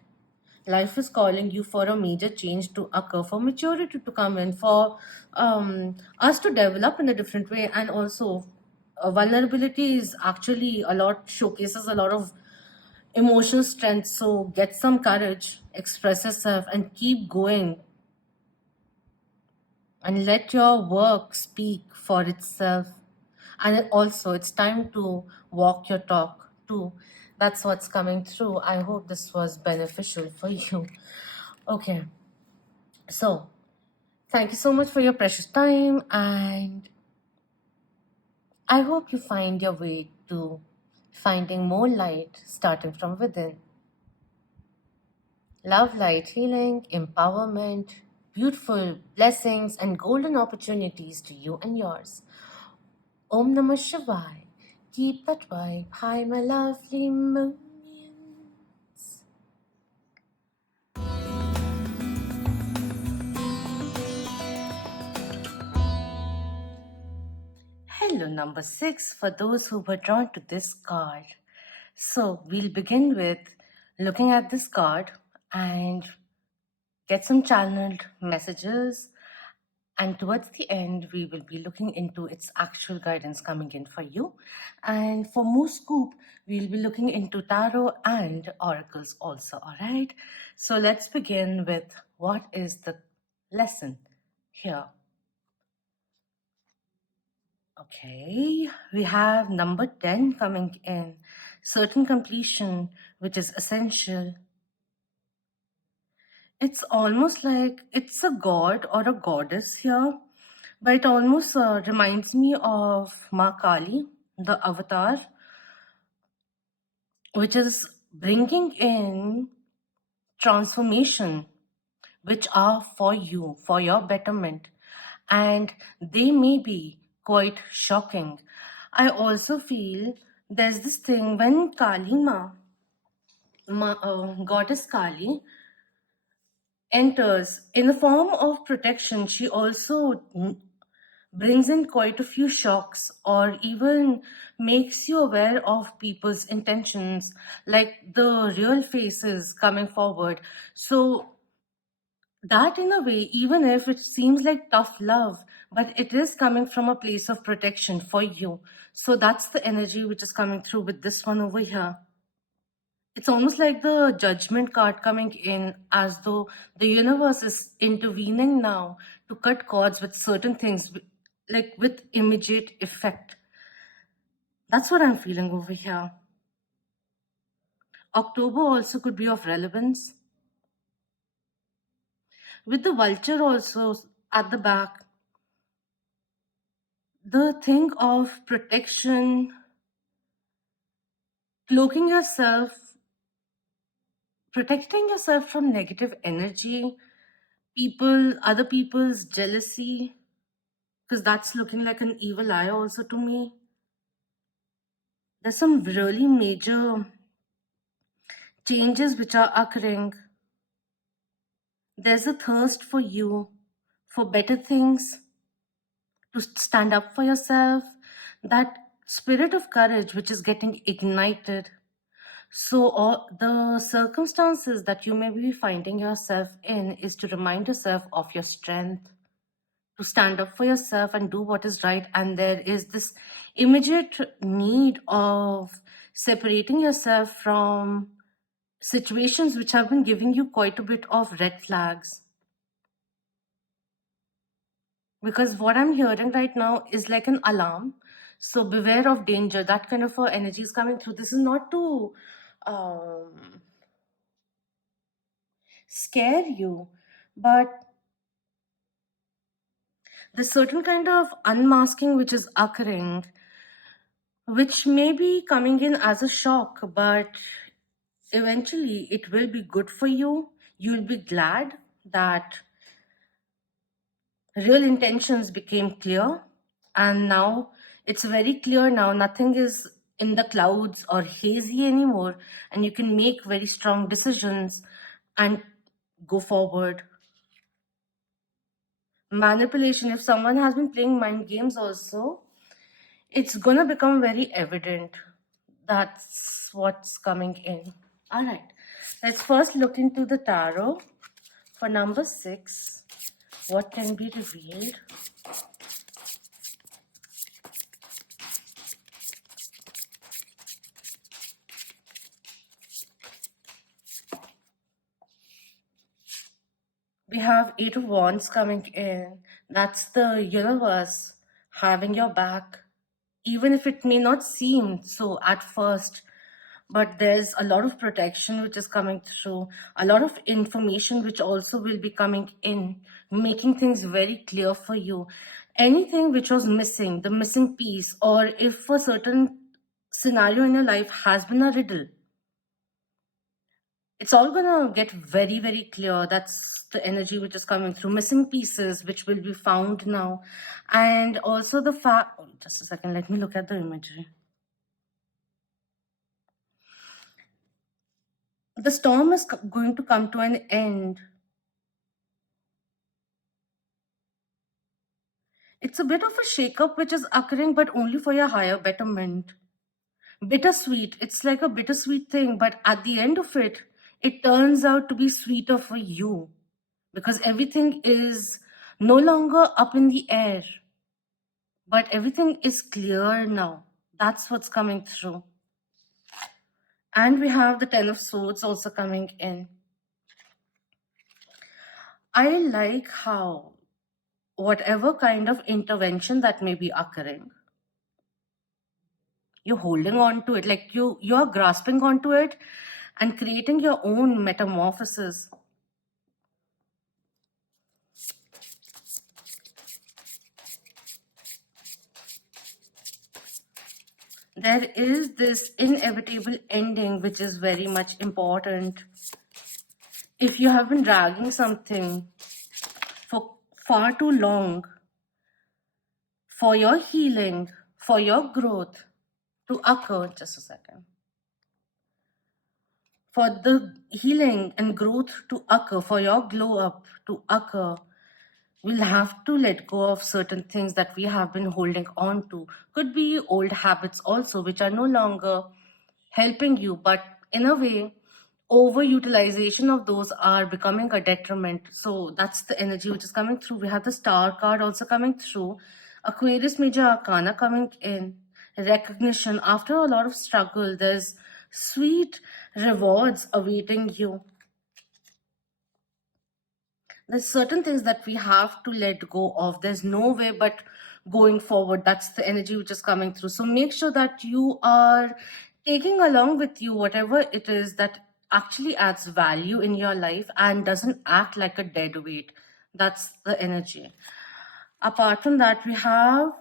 Life is calling you for a major change to occur, for maturity to come in, for us to develop in a different way. And also, vulnerability is actually a lot, showcases a lot of emotional strength. So, get some courage, express yourself, and keep going. And let your work speak for itself. And also, it's time to walk your talk too. That's what's coming through. I hope this was beneficial for you. Okay, so thank you so much for your precious time, and I hope you find your way to finding more light starting from within. Love, light, healing, empowerment, beautiful blessings, and golden opportunities to you and yours. Om Namah Shivaya. Keep that vibe. Hi, my lovely Moonians. Hello, number 6, for those who were drawn to this card. So we'll begin with looking at this card and get some channeled messages. And towards the end, we will be looking into its actual guidance coming in for you. And for more scoop, we'll be looking into tarot and oracles also. All right. So let's begin with what is the lesson here. Okay, we have number 10 coming in. Certain completion, which is essential. It's almost like it's a god or a goddess here, but it almost reminds me of Ma Kali, the avatar, which is bringing in transformation, which are for you, for your betterment, and they may be quite shocking. I also feel there's this thing when goddess Kali, enters in the form of protection, she also brings in quite a few shocks or even makes you aware of people's intentions, like the real faces coming forward. So that, in a way, even if it seems like tough love, but it is coming from a place of protection for you. So that's the energy which is coming through with this one over here. It's almost like the judgment card coming in, as though the universe is intervening now to cut cords with certain things, like with immediate effect. That's what I'm feeling over here. October also could be of relevance. With the vulture also at the back, the thing of protection, cloaking yourself, protecting yourself from negative energy, other people's jealousy, because that's looking like an evil eye also to me. There's some really major changes which are occurring. There's a thirst for you, for better things, to stand up for yourself, that spirit of courage which is getting ignited. So, all the circumstances that you may be finding yourself in is to remind yourself of your strength, to stand up for yourself and do what is right. And there is this immediate need of separating yourself from situations which have been giving you quite a bit of red flags. Because what I'm hearing right now is like an alarm. So beware of danger. That kind of energy is coming through. This is not to um, scare you, but there's certain kind of unmasking which is occurring, which may be coming in as a shock, but eventually it will be good for you. You'll be glad that real intentions became clear, and now it's very clear. Now nothing is in the clouds or hazy anymore, and you can make very strong decisions and go forward. Manipulation, if someone has been playing mind games also, it's gonna become very evident. That's what's coming in. All right, let's first look into the tarot for number 6. What can be revealed? We have 8 of Wands coming in. That's the universe having your back, even if it may not seem so at first. But there's a lot of protection which is coming through, a lot of information which also will be coming in, making things very clear for you. Anything which was missing, the missing piece, or if a certain scenario in your life has been a riddle, it's all gonna get very, very clear. That's the energy which is coming through. Missing pieces which will be found now. And also the fact, just a second, let me look at the imagery. The storm is going to come to an end. It's a bit of a shakeup which is occurring, but only for your higher betterment. Bittersweet. It's like a bittersweet thing, but at the end of it, it turns out to be sweeter for you because everything is no longer up in the air, but everything is clear now. That's what's coming through. And we have the Ten of Swords also coming in. I like how whatever kind of intervention that may be occurring, you're holding on to it, like you're grasping onto it and creating your own metamorphosis. There is this inevitable ending which is very much important. If you have been dragging something for far too long, for your healing, for your growth to occur, just a second, for the healing and growth to occur, for your glow up to occur, we'll have to let go of certain things that we have been holding on to. Could be old habits also, which are no longer helping you, but in a way, overutilization of those are becoming a detriment. So that's the energy which is coming through. We have the Star card also coming through, Aquarius Major Arcana coming in, recognition. After a lot of struggle, there's sweet rewards awaiting you. There's certain things that we have to let go of. There's no way but going forward. That's the energy which is coming through. So make sure that you are taking along with you whatever it is that actually adds value in your life and doesn't act like a dead weight. That's the energy. Apart from that, we have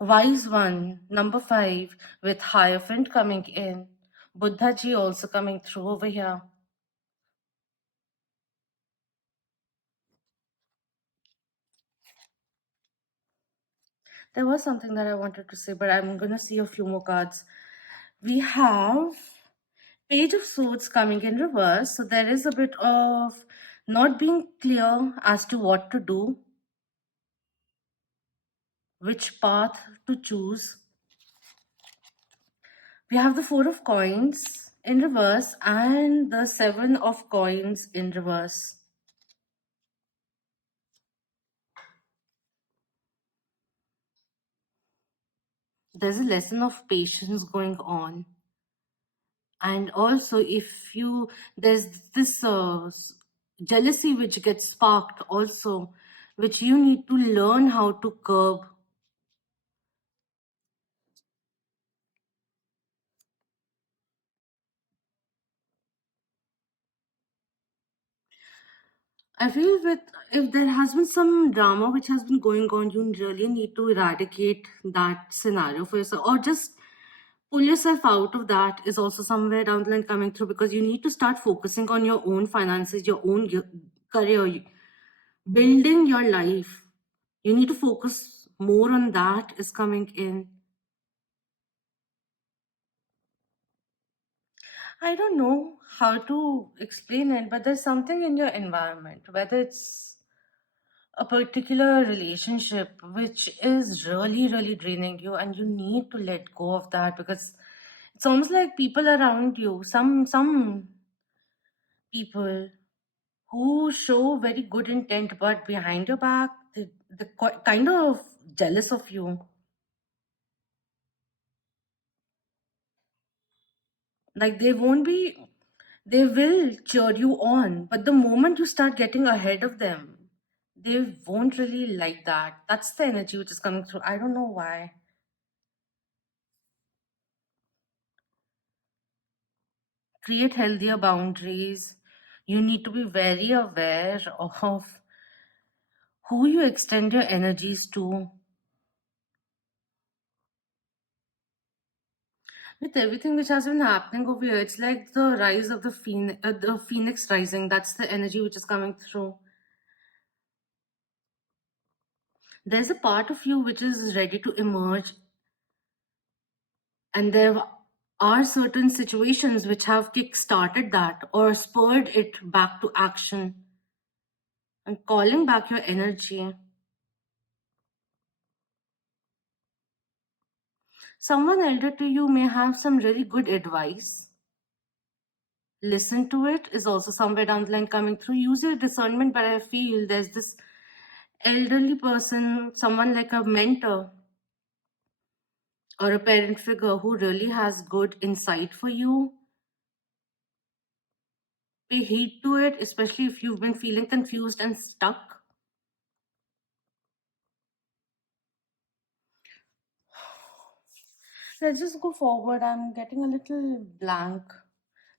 Wise One, number 5, with Hierophant coming in. Buddha ji also coming through over here. There was something that I wanted to say, but I'm going to see a few more cards. We have Page of Swords coming in reverse. So there is a bit of not being clear as to what to do, which path to choose. We have the Four of Coins in reverse and the Seven of Coins in reverse. There's a lesson of patience going on. And also, if you, there's this jealousy which gets sparked also, which you need to learn how to curb. I feel with if there has been some drama which has been going on, you really need to eradicate that scenario for yourself, or just pull yourself out of that is also somewhere down the line coming through, because you need to start focusing on your own finances, your own career, building your life. You need to focus more on that is coming in. I don't know how to explain it, but there's something in your environment, whether it's a particular relationship which is really, really draining you, and you need to let go of that, because it's almost like people around you, some people who show very good intent, but behind your back, they're kind of jealous of you. Like they will cheer you on, but the moment you start getting ahead of them, they won't really like that. That's the energy which is coming through. I don't know why. Create healthier boundaries. You need to be very aware of who you extend your energies to. With everything which has been happening over here, it's like the rise of the phoenix rising. That's the energy which is coming through. There's a part of you which is ready to emerge, and there are certain situations which have kick-started that or spurred it back to action and calling back your energy. Someone elder to you may have some really good advice. Listen to it is also somewhere down the line coming through. Use your discernment, but I feel there's this elderly person, someone like a mentor or a parent figure who really has good insight for you. Pay heed to it, especially if you've been feeling confused and stuck. Let's just go forward. I'm getting a little blank.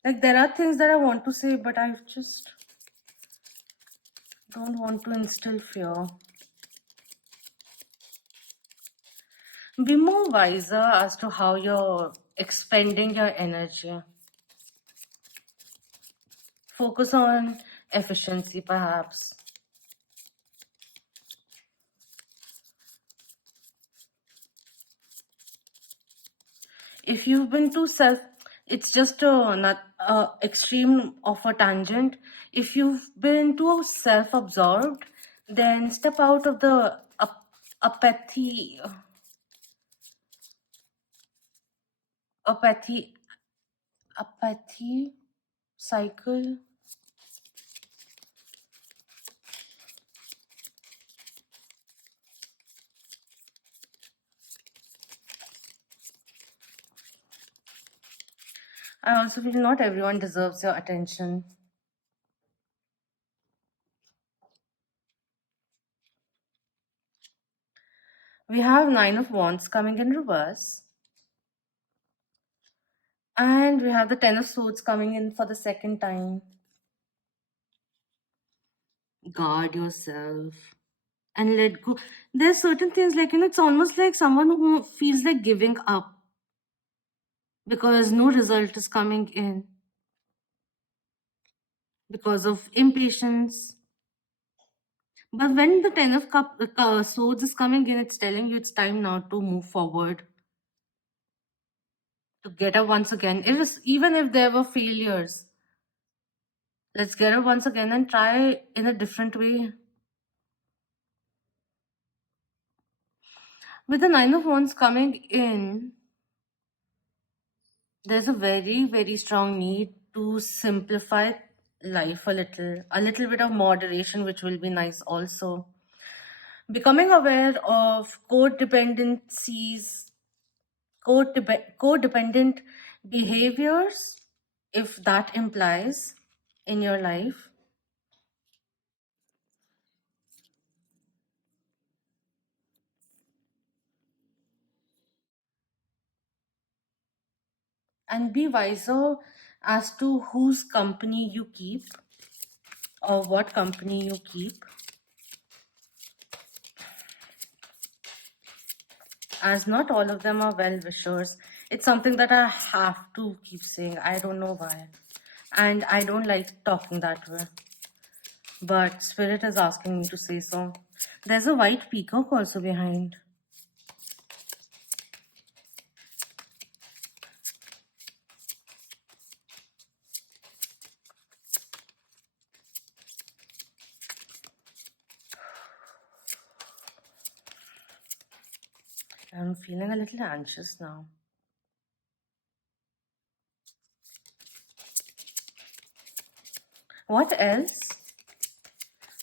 Like there are things that I want to say, but I just don't want to instill fear. Be more wiser as to how you're expending your energy. Focus on efficiency, perhaps. If you've been too self, it's just a not extreme of a tangent. If you've been too self-absorbed, then step out of the apathy, apathy, apathy cycle. I also feel not everyone deserves your attention. We have Nine of Wands coming in reverse. And we have the Ten of Swords coming in for the second time. Guard yourself and let go. There's certain things like, it's almost like someone who feels like giving up because no result is coming in because of impatience. But when the Ten of Swords is coming in, it's telling you it's time now to move forward. to get up once again. Even if there were failures, let's get up once again and try in a different way. With the Nine of Wands coming in, there's a very, very strong need to simplify life a little bit of moderation, which will be nice also. Becoming aware of codependencies, codependent behaviors, if that implies in your life. And be wiser as to whose company you keep or what company you keep, as not all of them are well wishers. It's something that I have to keep saying. I don't know why. And I don't like talking that way. But Spirit is asking me to say so. There's a white peacock also behind. I'm feeling a little anxious now. What else?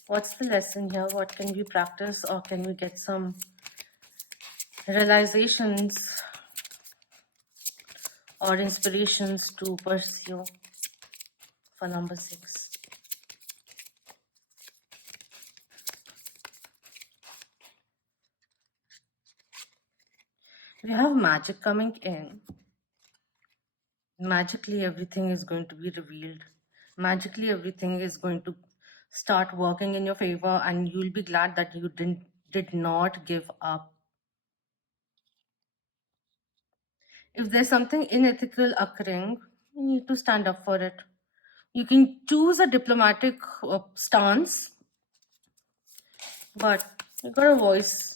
What's the lesson here? What can we practice, or can we get some realizations or inspirations to pursue for number 6? We have magic coming in. Magically, everything is going to be revealed. Magically, everything is going to start working in your favor, and you'll be glad that you did not give up. If there's something unethical occurring, you need to stand up for it. You can choose a diplomatic stance, but you got a voice.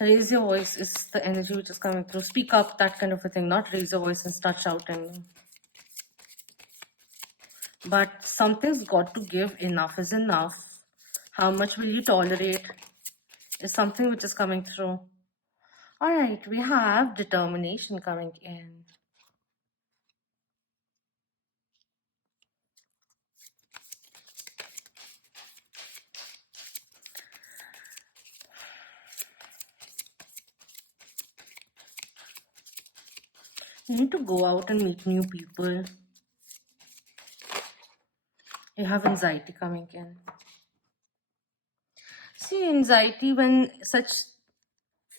Raise your voice is the energy which is coming through. Speak up, that kind of a thing. Not raise your voice and start shouting. But something's got to give. Enough is enough. How much will you tolerate is something which is coming through. All right, we have determination coming in. You need to go out and meet new people. You have anxiety coming in. See, anxiety, when such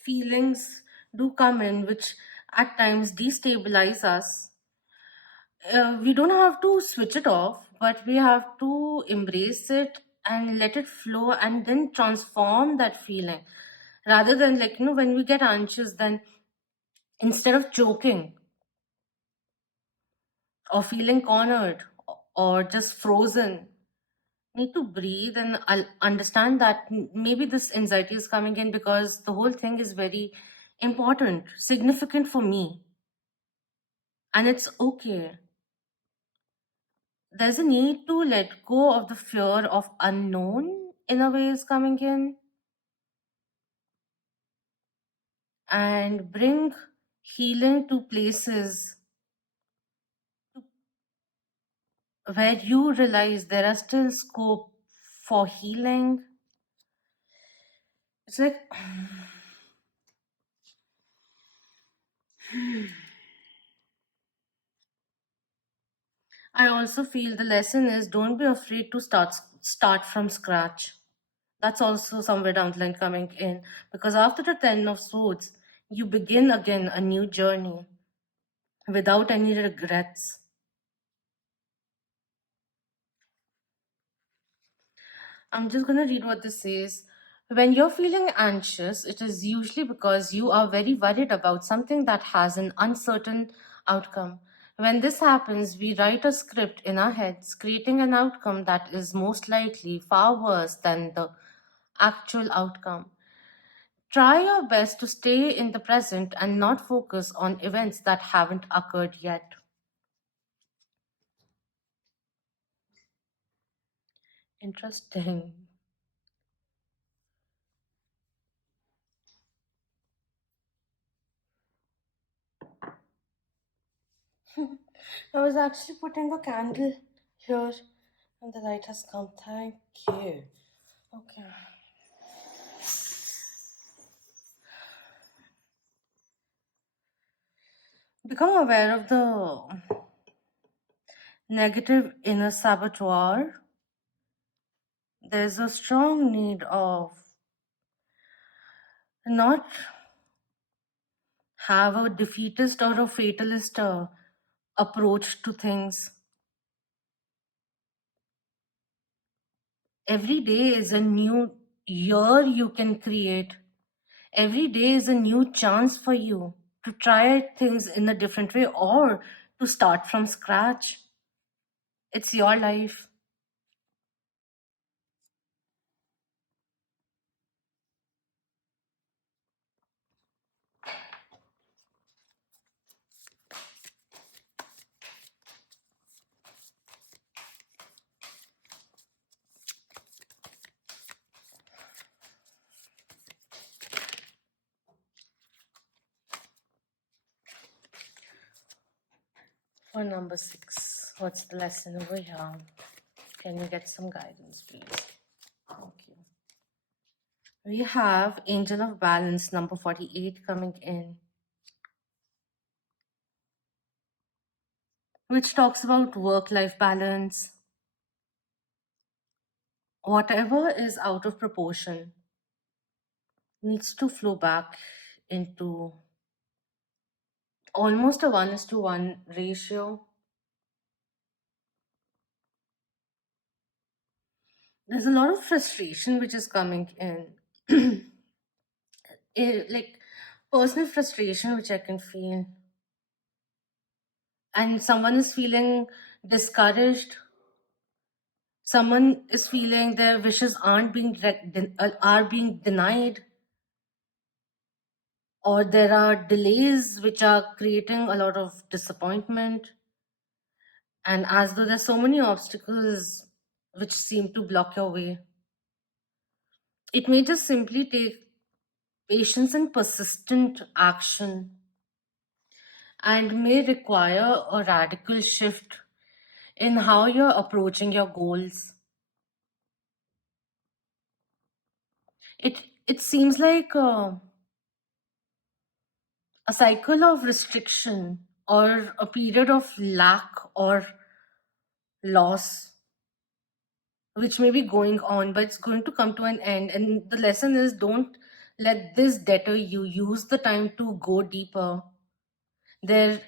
feelings do come in, which at times destabilize us, we don't have to switch it off, but we have to embrace it and let it flow and then transform that feeling. Rather than, like, when we get anxious, then instead of choking or feeling cornered or just frozen, need to breathe and I'll understand that maybe this anxiety is coming in because the whole thing is very important, significant for me, and it's okay. There's a need to let go of the fear of unknown in a way is coming in and bring healing to places where you realize there are still scope for healing. It's like I also feel the lesson is don't be afraid to start from scratch. That's also somewhere down the line coming in. Because after the Ten of Swords, you begin again a new journey without any regrets. I'm just going to read what this says. When you're feeling anxious, it is usually because you are very worried about something that has an uncertain outcome. When this happens, we write a script in our heads, creating an outcome that is most likely far worse than the actual outcome. Try your best to stay in the present and not focus on events that haven't occurred yet. Interesting. I was actually putting a candle here and the light has come. Thank you. Okay. Become aware of the negative inner saboteur. There's a strong need of not have a defeatist or a fatalist approach to things. Every day is a new year you can create. Every day is a new chance for you to try things in a different way or to start from scratch. It's your life. For number 6, what's the lesson over here? Can you get some guidance, please? Thank you. We have Angel of Balance, number 48, coming in, which talks about work-life balance. Whatever is out of proportion needs to flow back into almost a 1:1 ratio. There's a lot of frustration which is coming in. Like personal frustration which I can feel. And someone is feeling discouraged. Someone is feeling their wishes are being denied, or there are delays which are creating a lot of disappointment, and as though there's so many obstacles which seem to block your way. It may just simply take patience and persistent action, and may require a radical shift in how you're approaching your goals. It seems like a cycle of restriction or a period of lack or loss which may be going on, but it's going to come to an end. And the lesson is, don't let this deter you. Use the time to go deeper. There,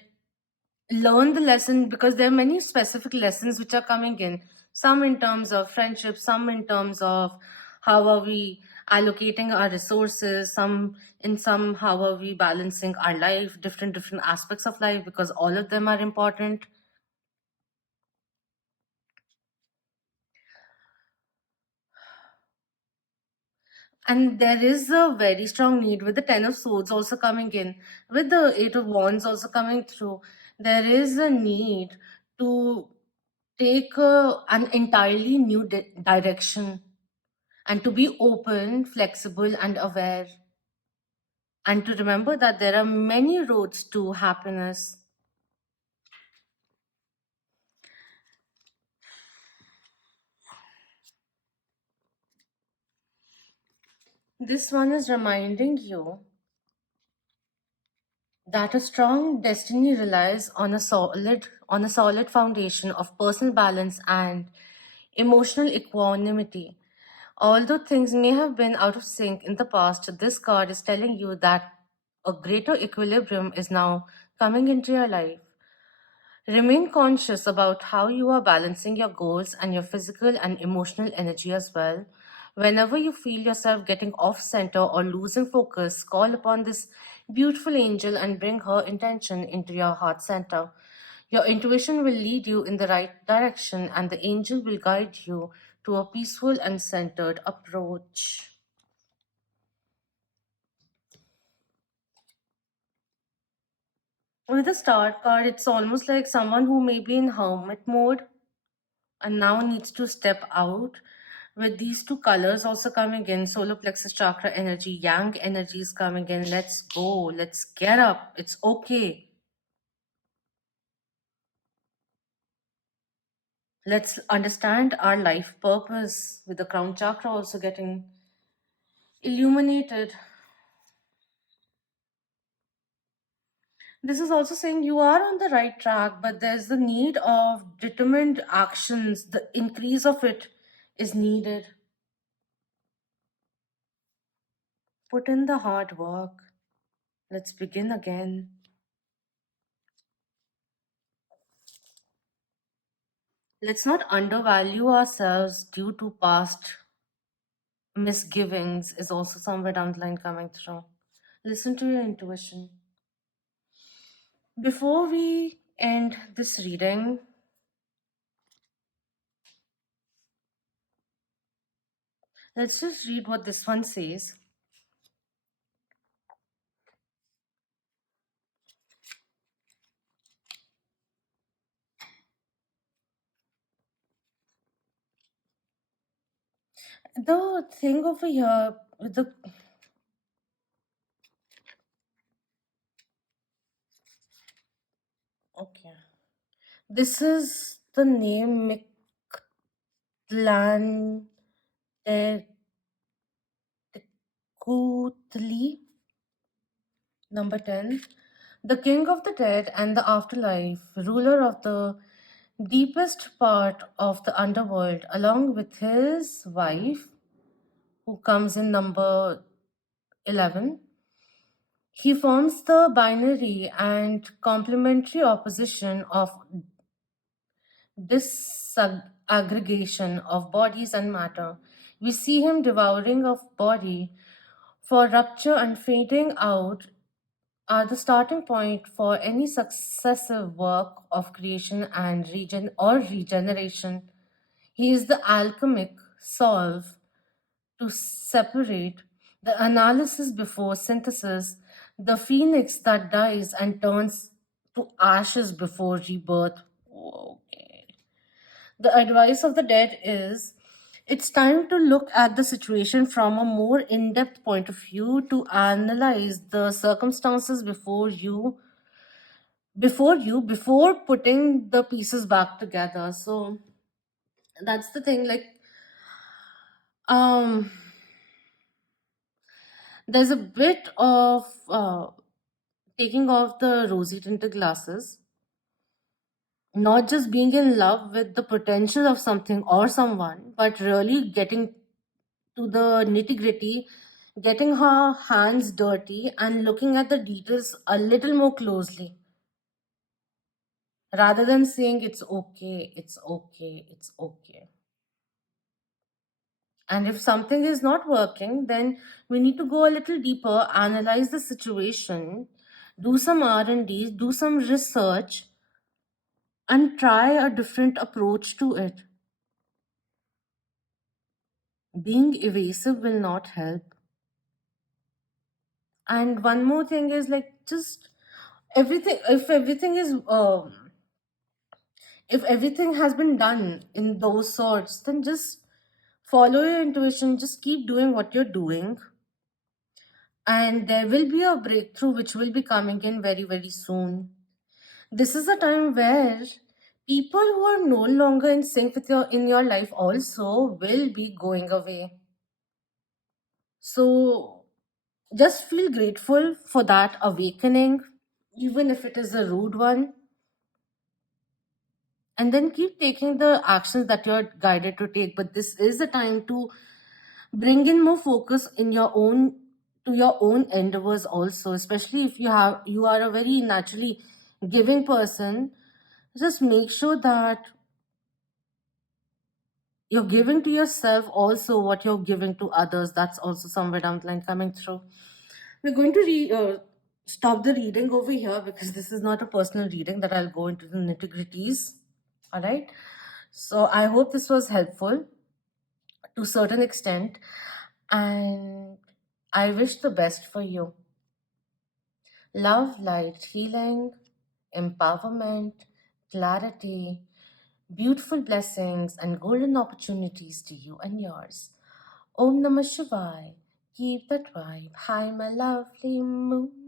learn the lesson, because there are many specific lessons which are coming in. Some in terms of friendship, some in terms of how are we allocating our resources, some how are we balancing our life, different aspects of life, because all of them are important. And there is a very strong need with the Ten of Swords also coming in, with the Eight of Wands also coming through. There is a need to take an entirely new direction, and to be open, flexible, and aware. And to remember that there are many roads to happiness. This one is reminding you that a strong destiny relies on a solid foundation of personal balance and emotional equanimity. Although things may have been out of sync in the past, this card is telling you that a greater equilibrium is now coming into your life. Remain conscious about how you are balancing your goals and your physical and emotional energy as well. Whenever you feel yourself getting off center or losing focus, call upon this beautiful angel and bring her intention into your heart center. Your intuition will lead you in the right direction, and the angel will guide you to a peaceful and centered approach. With the start card, it's almost like someone who may be in hermit mode and now needs to step out. With these two colors also coming in, solar plexus chakra energy, yang energy is coming in. Let's go, let's get up, it's okay. Let's understand our life purpose, with the crown chakra also getting illuminated. This is also saying you are on the right track, but there's the need of determined actions. The increase of it is needed. Put in the hard work. Let's begin again. Let's not undervalue ourselves due to past misgivings, is also somewhere down the line coming through. Listen to your intuition. Before we end this reading, let's just read what this one says. The thing over here with the okay, this is the name Mictlan Kutli, number 10. The king of the dead and the afterlife, ruler of the deepest part of the underworld, along with his wife, who comes in number 11. He forms the binary and complementary opposition of disaggregation of bodies and matter. We see him devouring of body for rupture and fading out are the starting point for any successive work of creation and regeneration. He is the alchemic solve to separate the analysis before synthesis, the phoenix that dies and turns to ashes before rebirth. Okay. The advice of the dead is it's time to look at the situation from a more in depth point of view to analyze the circumstances before putting the pieces back together. So that's the thing, like um there's a bit of taking off the rosy tinted glasses, not just being in love with the potential of something or someone, but really getting to the nitty gritty, getting her hands dirty and looking at the details a little more closely, rather than saying it's okay, it's okay, it's okay. And if something is not working, then we need to go a little deeper, analyze the situation, do some R&D, do some research, and try a different approach to it. Being evasive will not help. And one more thing is, like, just everything, if everything has been done in those sorts, then just follow your intuition, just keep doing what you're doing, and there will be a breakthrough which will be coming in very, very soon. This is a time where people who are no longer in sync with your in your life also will be going away. So just feel grateful for that awakening, even if it is a rude one, and then keep taking the actions that you're guided to take. But this is the time to bring in more focus in your own to your own endeavors also, especially if you are a very naturally giving person. Just make sure that you're giving to yourself also what you're giving to others. That's also somewhere down the line coming through. We're going to stop the reading over here because this is not a personal reading that I'll go into the nitty gritties. All right. So I hope this was helpful to a certain extent, and I wish the best for you. Love, light, healing. empowerment, clarity, beautiful blessings, and golden opportunities to you and yours. Om Namah Shivaya. Keep that vibe. Hi, my lovely moon.